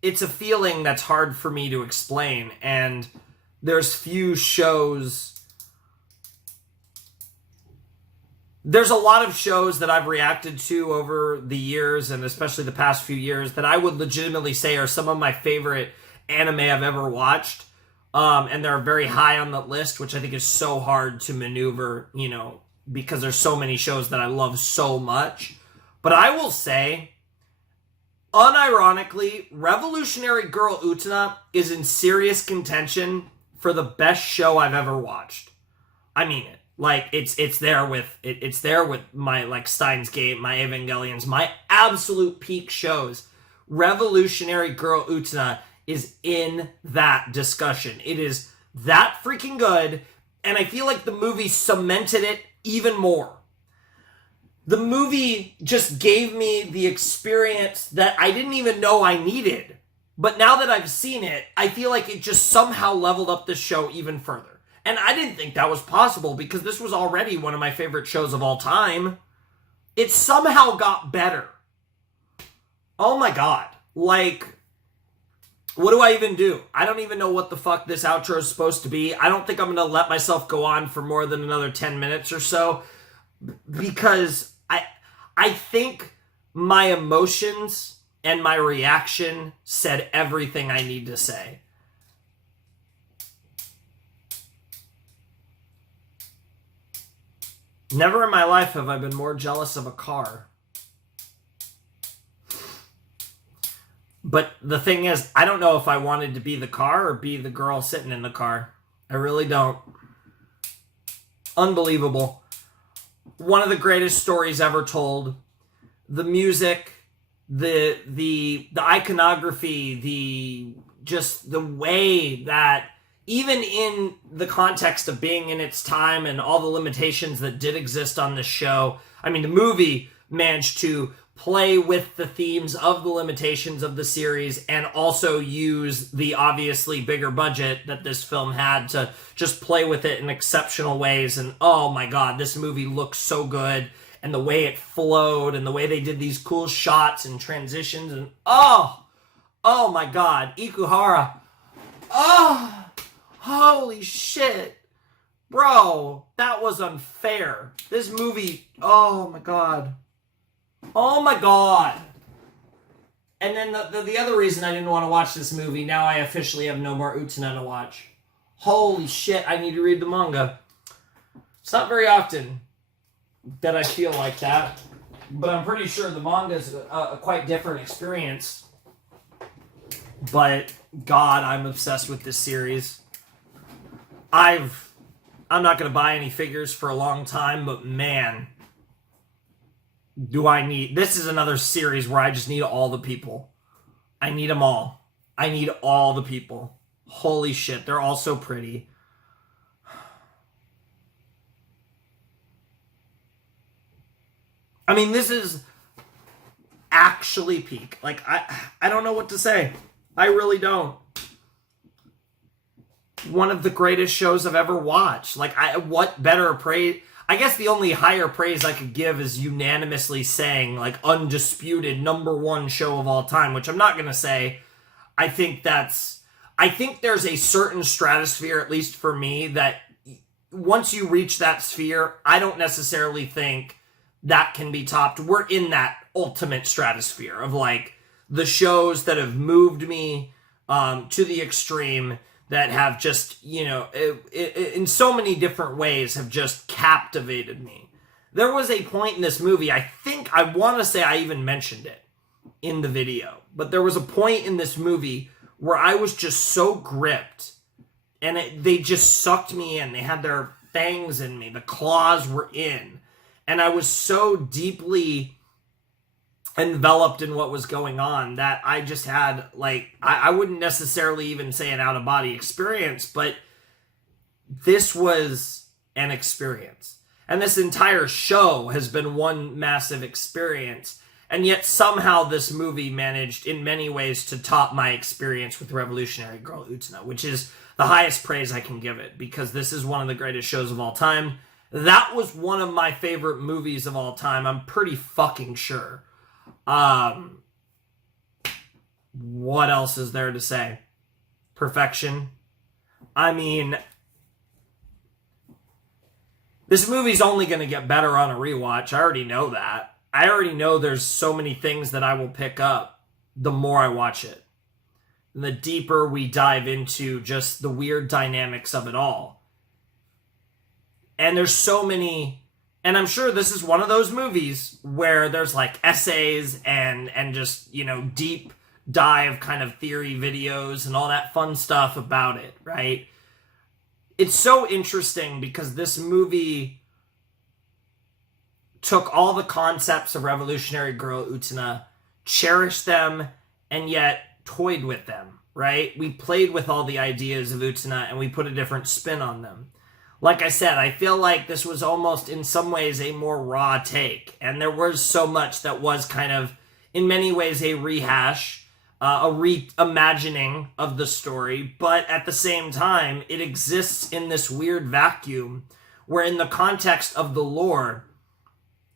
it's a feeling that's hard for me to explain, and there's few shows. There's a lot of shows that I've reacted to over the years, and especially the past few years, that I would legitimately say are some of my favorite anime I've ever watched. And they're very high on the list, which I think is so hard to maneuver, you know, because there's so many shows that I love so much. But I will say, unironically, Revolutionary Girl Utena is in serious contention for the best show I've ever watched. I mean it. Like, it's there with my, like, Steins Gate, my Evangelions, my absolute peak shows. Revolutionary Girl Utena is in that discussion. It is that freaking good, and I feel like the movie cemented it even more. The movie just gave me the experience that I didn't even know I needed. But now that I've seen it, I feel like it just somehow leveled up the show even further. And I didn't think that was possible because this was already one of my favorite shows of all time. It somehow got better. Oh my god. Like, what do I even do? I don't even know what the fuck this outro is supposed to be. I don't think I'm going to let myself go on for more than another 10 minutes or so because I think my emotions and my reaction said everything I need to say. Never in my life have I been more jealous of a car. But the thing is, I don't know if I wanted to be the car or be the girl sitting in the car. I really don't. Unbelievable. One of the greatest stories ever told. The music, the iconography, the way that, even in the context of being in its time and all the limitations that did exist on this show, I mean, the movie managed to play with the themes of the limitations of the series and also use the obviously bigger budget that this film had to just play with it in exceptional ways. And oh my god, this movie looks so good, and the way it flowed and the way they did these cool shots and transitions, and oh my god, Ikuhara, holy shit, bro, that was unfair. This movie, oh my god. And then the other reason I didn't want to watch this movie, now I officially have no more Utena to watch. Holy shit, I need to read the manga. It's not very often that I feel like that, but I'm pretty sure the manga is a quite different experience. But god, I'm obsessed with this series. I'm not going to buy any figures for a long time, but man, do I need... This is another series where I just need all the people. I need them all. I need all the people. Holy shit, they're all so pretty. I mean, this is actually peak. Like, I don't know what to say. I really don't. One of the greatest shows I've ever watched. Like, what better praise... I guess the only higher praise I could give is unanimously saying, like, undisputed #1 show of all time, which I'm not going to say. I think there's a certain stratosphere, at least for me, that once you reach that sphere, I don't necessarily think that can be topped. We're in that ultimate stratosphere of, like, the shows that have moved me to the extreme, that have just, you know, in so many different ways have just captivated me. There was a point in this movie, I want to say I even mentioned it in the video, but there was a point in this movie where I was just so gripped and they just sucked me in. They had their fangs in me. The claws were in. And I was so deeply enveloped in what was going on that I just had, like, I wouldn't necessarily even say an out-of-body experience, but this was an experience. And this entire show has been one massive experience. And yet somehow this movie managed in many ways to top my experience with Revolutionary Girl Utena, which is the highest praise I can give it, because this is one of the greatest shows of all time. That was one of my favorite movies of all time. I'm pretty fucking sure. What else is there to say? Perfection. I mean, this movie's only going to get better on a rewatch. I already know that. I already know there's so many things that I will pick up the more I watch it. And the deeper we dive into just the weird dynamics of it all. And there's so many, and I'm sure this is one of those movies where there's like essays and just, you know, deep dive kind of theory videos and all that fun stuff about it, right? It's so interesting because this movie took all the concepts of Revolutionary Girl Utena, cherished them, and yet toyed with them, right? We played with all the ideas of Utena and we put a different spin on them. Like I said, I feel like this was almost in some ways a more raw take. And there was so much that was kind of, in many ways, a rehash, a reimagining of the story. But at the same time, it exists in this weird vacuum where in the context of the lore,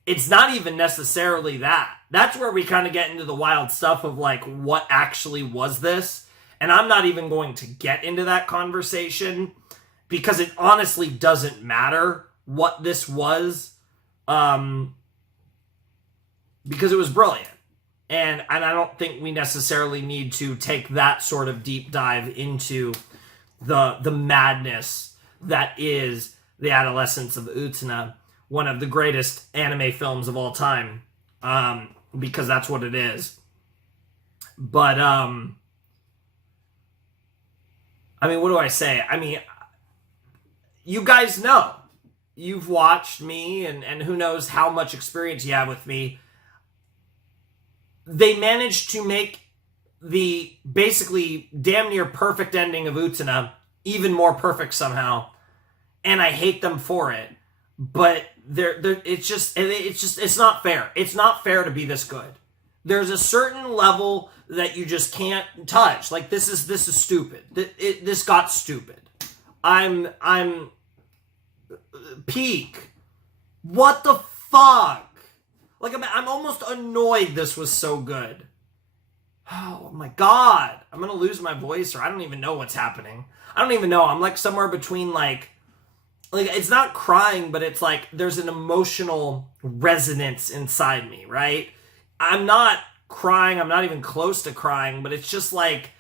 it's not even necessarily that. That's where we kind of get into the wild stuff of like, what actually was this? And I'm not even going to get into that conversation because it honestly doesn't matter what this was, because it was brilliant. And I don't think we necessarily need to take that sort of deep dive into the madness that is The Adolescence of Utena, one of the greatest anime films of all time, because that's what it is. But, I mean, what do I say? I mean, you guys know. You've watched me, and who knows how much experience you have with me. They managed to make the basically damn near perfect ending of Utena even more perfect somehow. And I hate them for it. But it's not fair. It's not fair to be this good. There's a certain level that you just can't touch. Like, this is stupid. This got stupid. I'm peak. What the fuck? Like, I'm almost annoyed this was so good. Oh my god. I'm gonna lose my voice, or I don't even know what's happening. I don't even know. I'm like somewhere between like it's not crying, but it's like there's an emotional resonance inside me, right? I'm not crying. I'm not even close to crying, but it's just like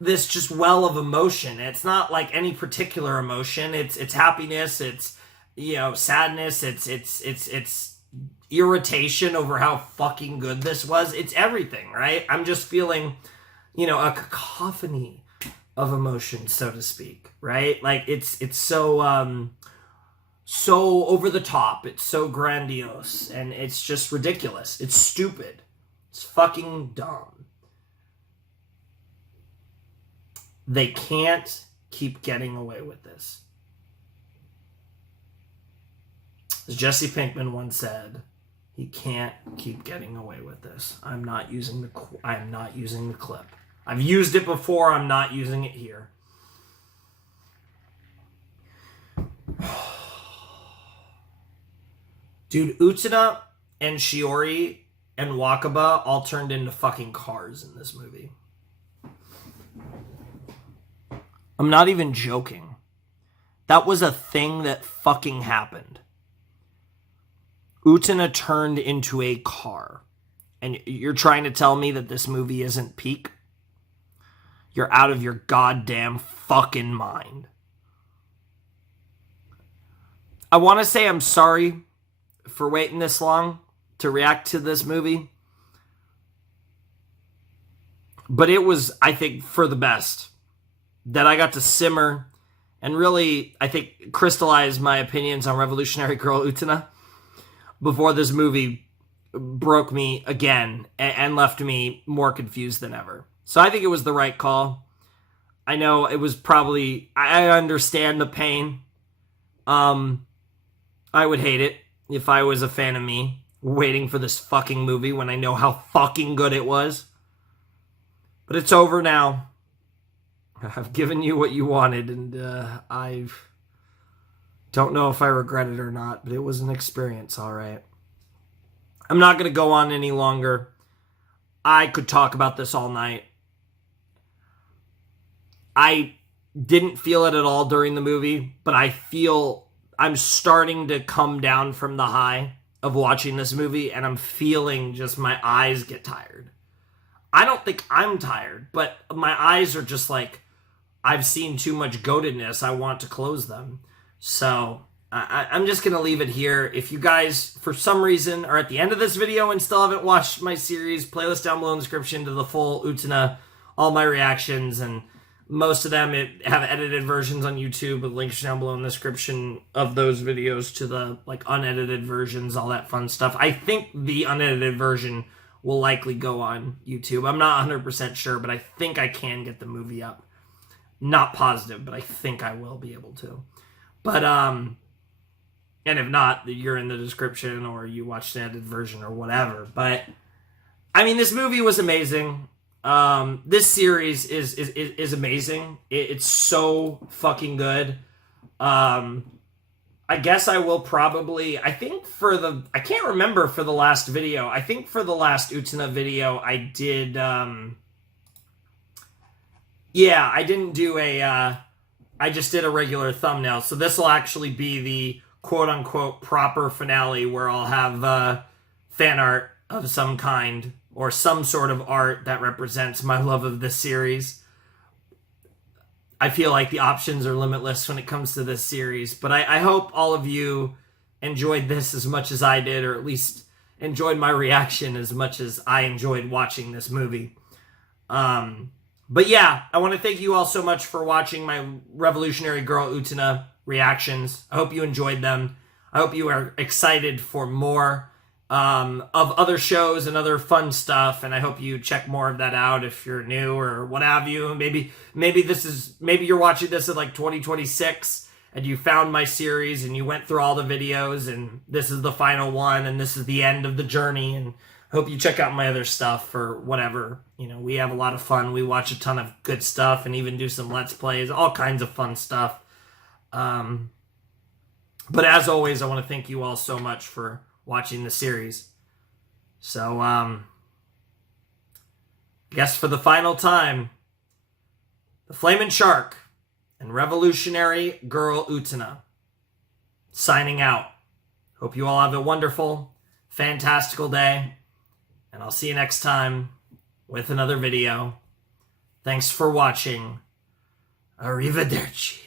this just well of emotion. It's not like any particular emotion. It's happiness. It's, you know, sadness. It's irritation over how fucking good this was. It's everything, right? I'm just feeling, you know, a cacophony of emotion, so to speak, right? Like it's so so over the top. It's so grandiose, and it's just ridiculous. It's stupid. It's fucking dumb. They can't keep getting away with this. As Jesse Pinkman once said, he can't keep getting away with this. I'm not using the clip. I've used it before. I'm not using it here. Dude, Utena and Shiori and Wakaba all turned into fucking cars in this movie. I'm not even joking. That was a thing that fucking happened. Utena turned into a car. And you're trying to tell me that this movie isn't peak? You're out of your goddamn fucking mind. I want to say I'm sorry for waiting this long to react to this movie. But it was, I think, for the best that I got to simmer and really, I think, crystallized my opinions on Revolutionary Girl Utena before this movie broke me again and left me more confused than ever. So I think it was the right call. I know it was probably... I understand the pain. I would hate it if I was a fan of me waiting for this fucking movie when I know how fucking good it was. But it's over now. I've given you what you wanted, and I don't know if I regret it or not, but it was an experience, all right. I'm not going to go on any longer. I could talk about this all night. I didn't feel it at all during the movie, but I feel I'm starting to come down from the high of watching this movie, and I'm feeling just my eyes get tired. I don't think I'm tired, but my eyes are just like, I've seen too much goatedness. I want to close them. So I'm just going to leave it here. If you guys, for some reason, are at the end of this video and still haven't watched my series, playlist down below in the description to the full Utena, all my reactions, and most of them have edited versions on YouTube with links down below in the description of those videos to the like unedited versions, all that fun stuff. I think the unedited version will likely go on YouTube. I'm not 100% sure, but I think I can get the movie up. Not positive, but I think I will be able to. But, and if not, you're in the description or you watch the edited version or whatever. But, I mean, this movie was amazing. This series is amazing. It's so fucking good. I guess I will probably, I can't remember for the last video. I think for the last Utena video, I did, yeah, I didn't do I just did a regular thumbnail. So this will actually be the quote-unquote proper finale where I'll have fan art of some kind or some sort of art that represents my love of this series. I feel like the options are limitless when it comes to this series. But I hope all of you enjoyed this as much as I did, or at least enjoyed my reaction as much as I enjoyed watching this movie. But yeah, I want to thank you all so much for watching my Revolutionary Girl Utena reactions. I hope you enjoyed them. I hope you are excited for more of other shows and other fun stuff, and I hope you check more of that out if you're new or what have you. Maybe you're watching this in like 2026 and you found my series and you went through all the videos and this is the final one and this is the end of the journey, and hope you check out my other stuff or whatever. You know, we have a lot of fun. We watch a ton of good stuff and even do some Let's Plays, all kinds of fun stuff. But as always, I want to thank you all so much for watching the series. So, I guess for the final time, the Flamin' Shark and Revolutionary Girl Utena signing out. Hope you all have a wonderful, fantastical day. And I'll see you next time with another video. Thanks for watching. Arrivederci.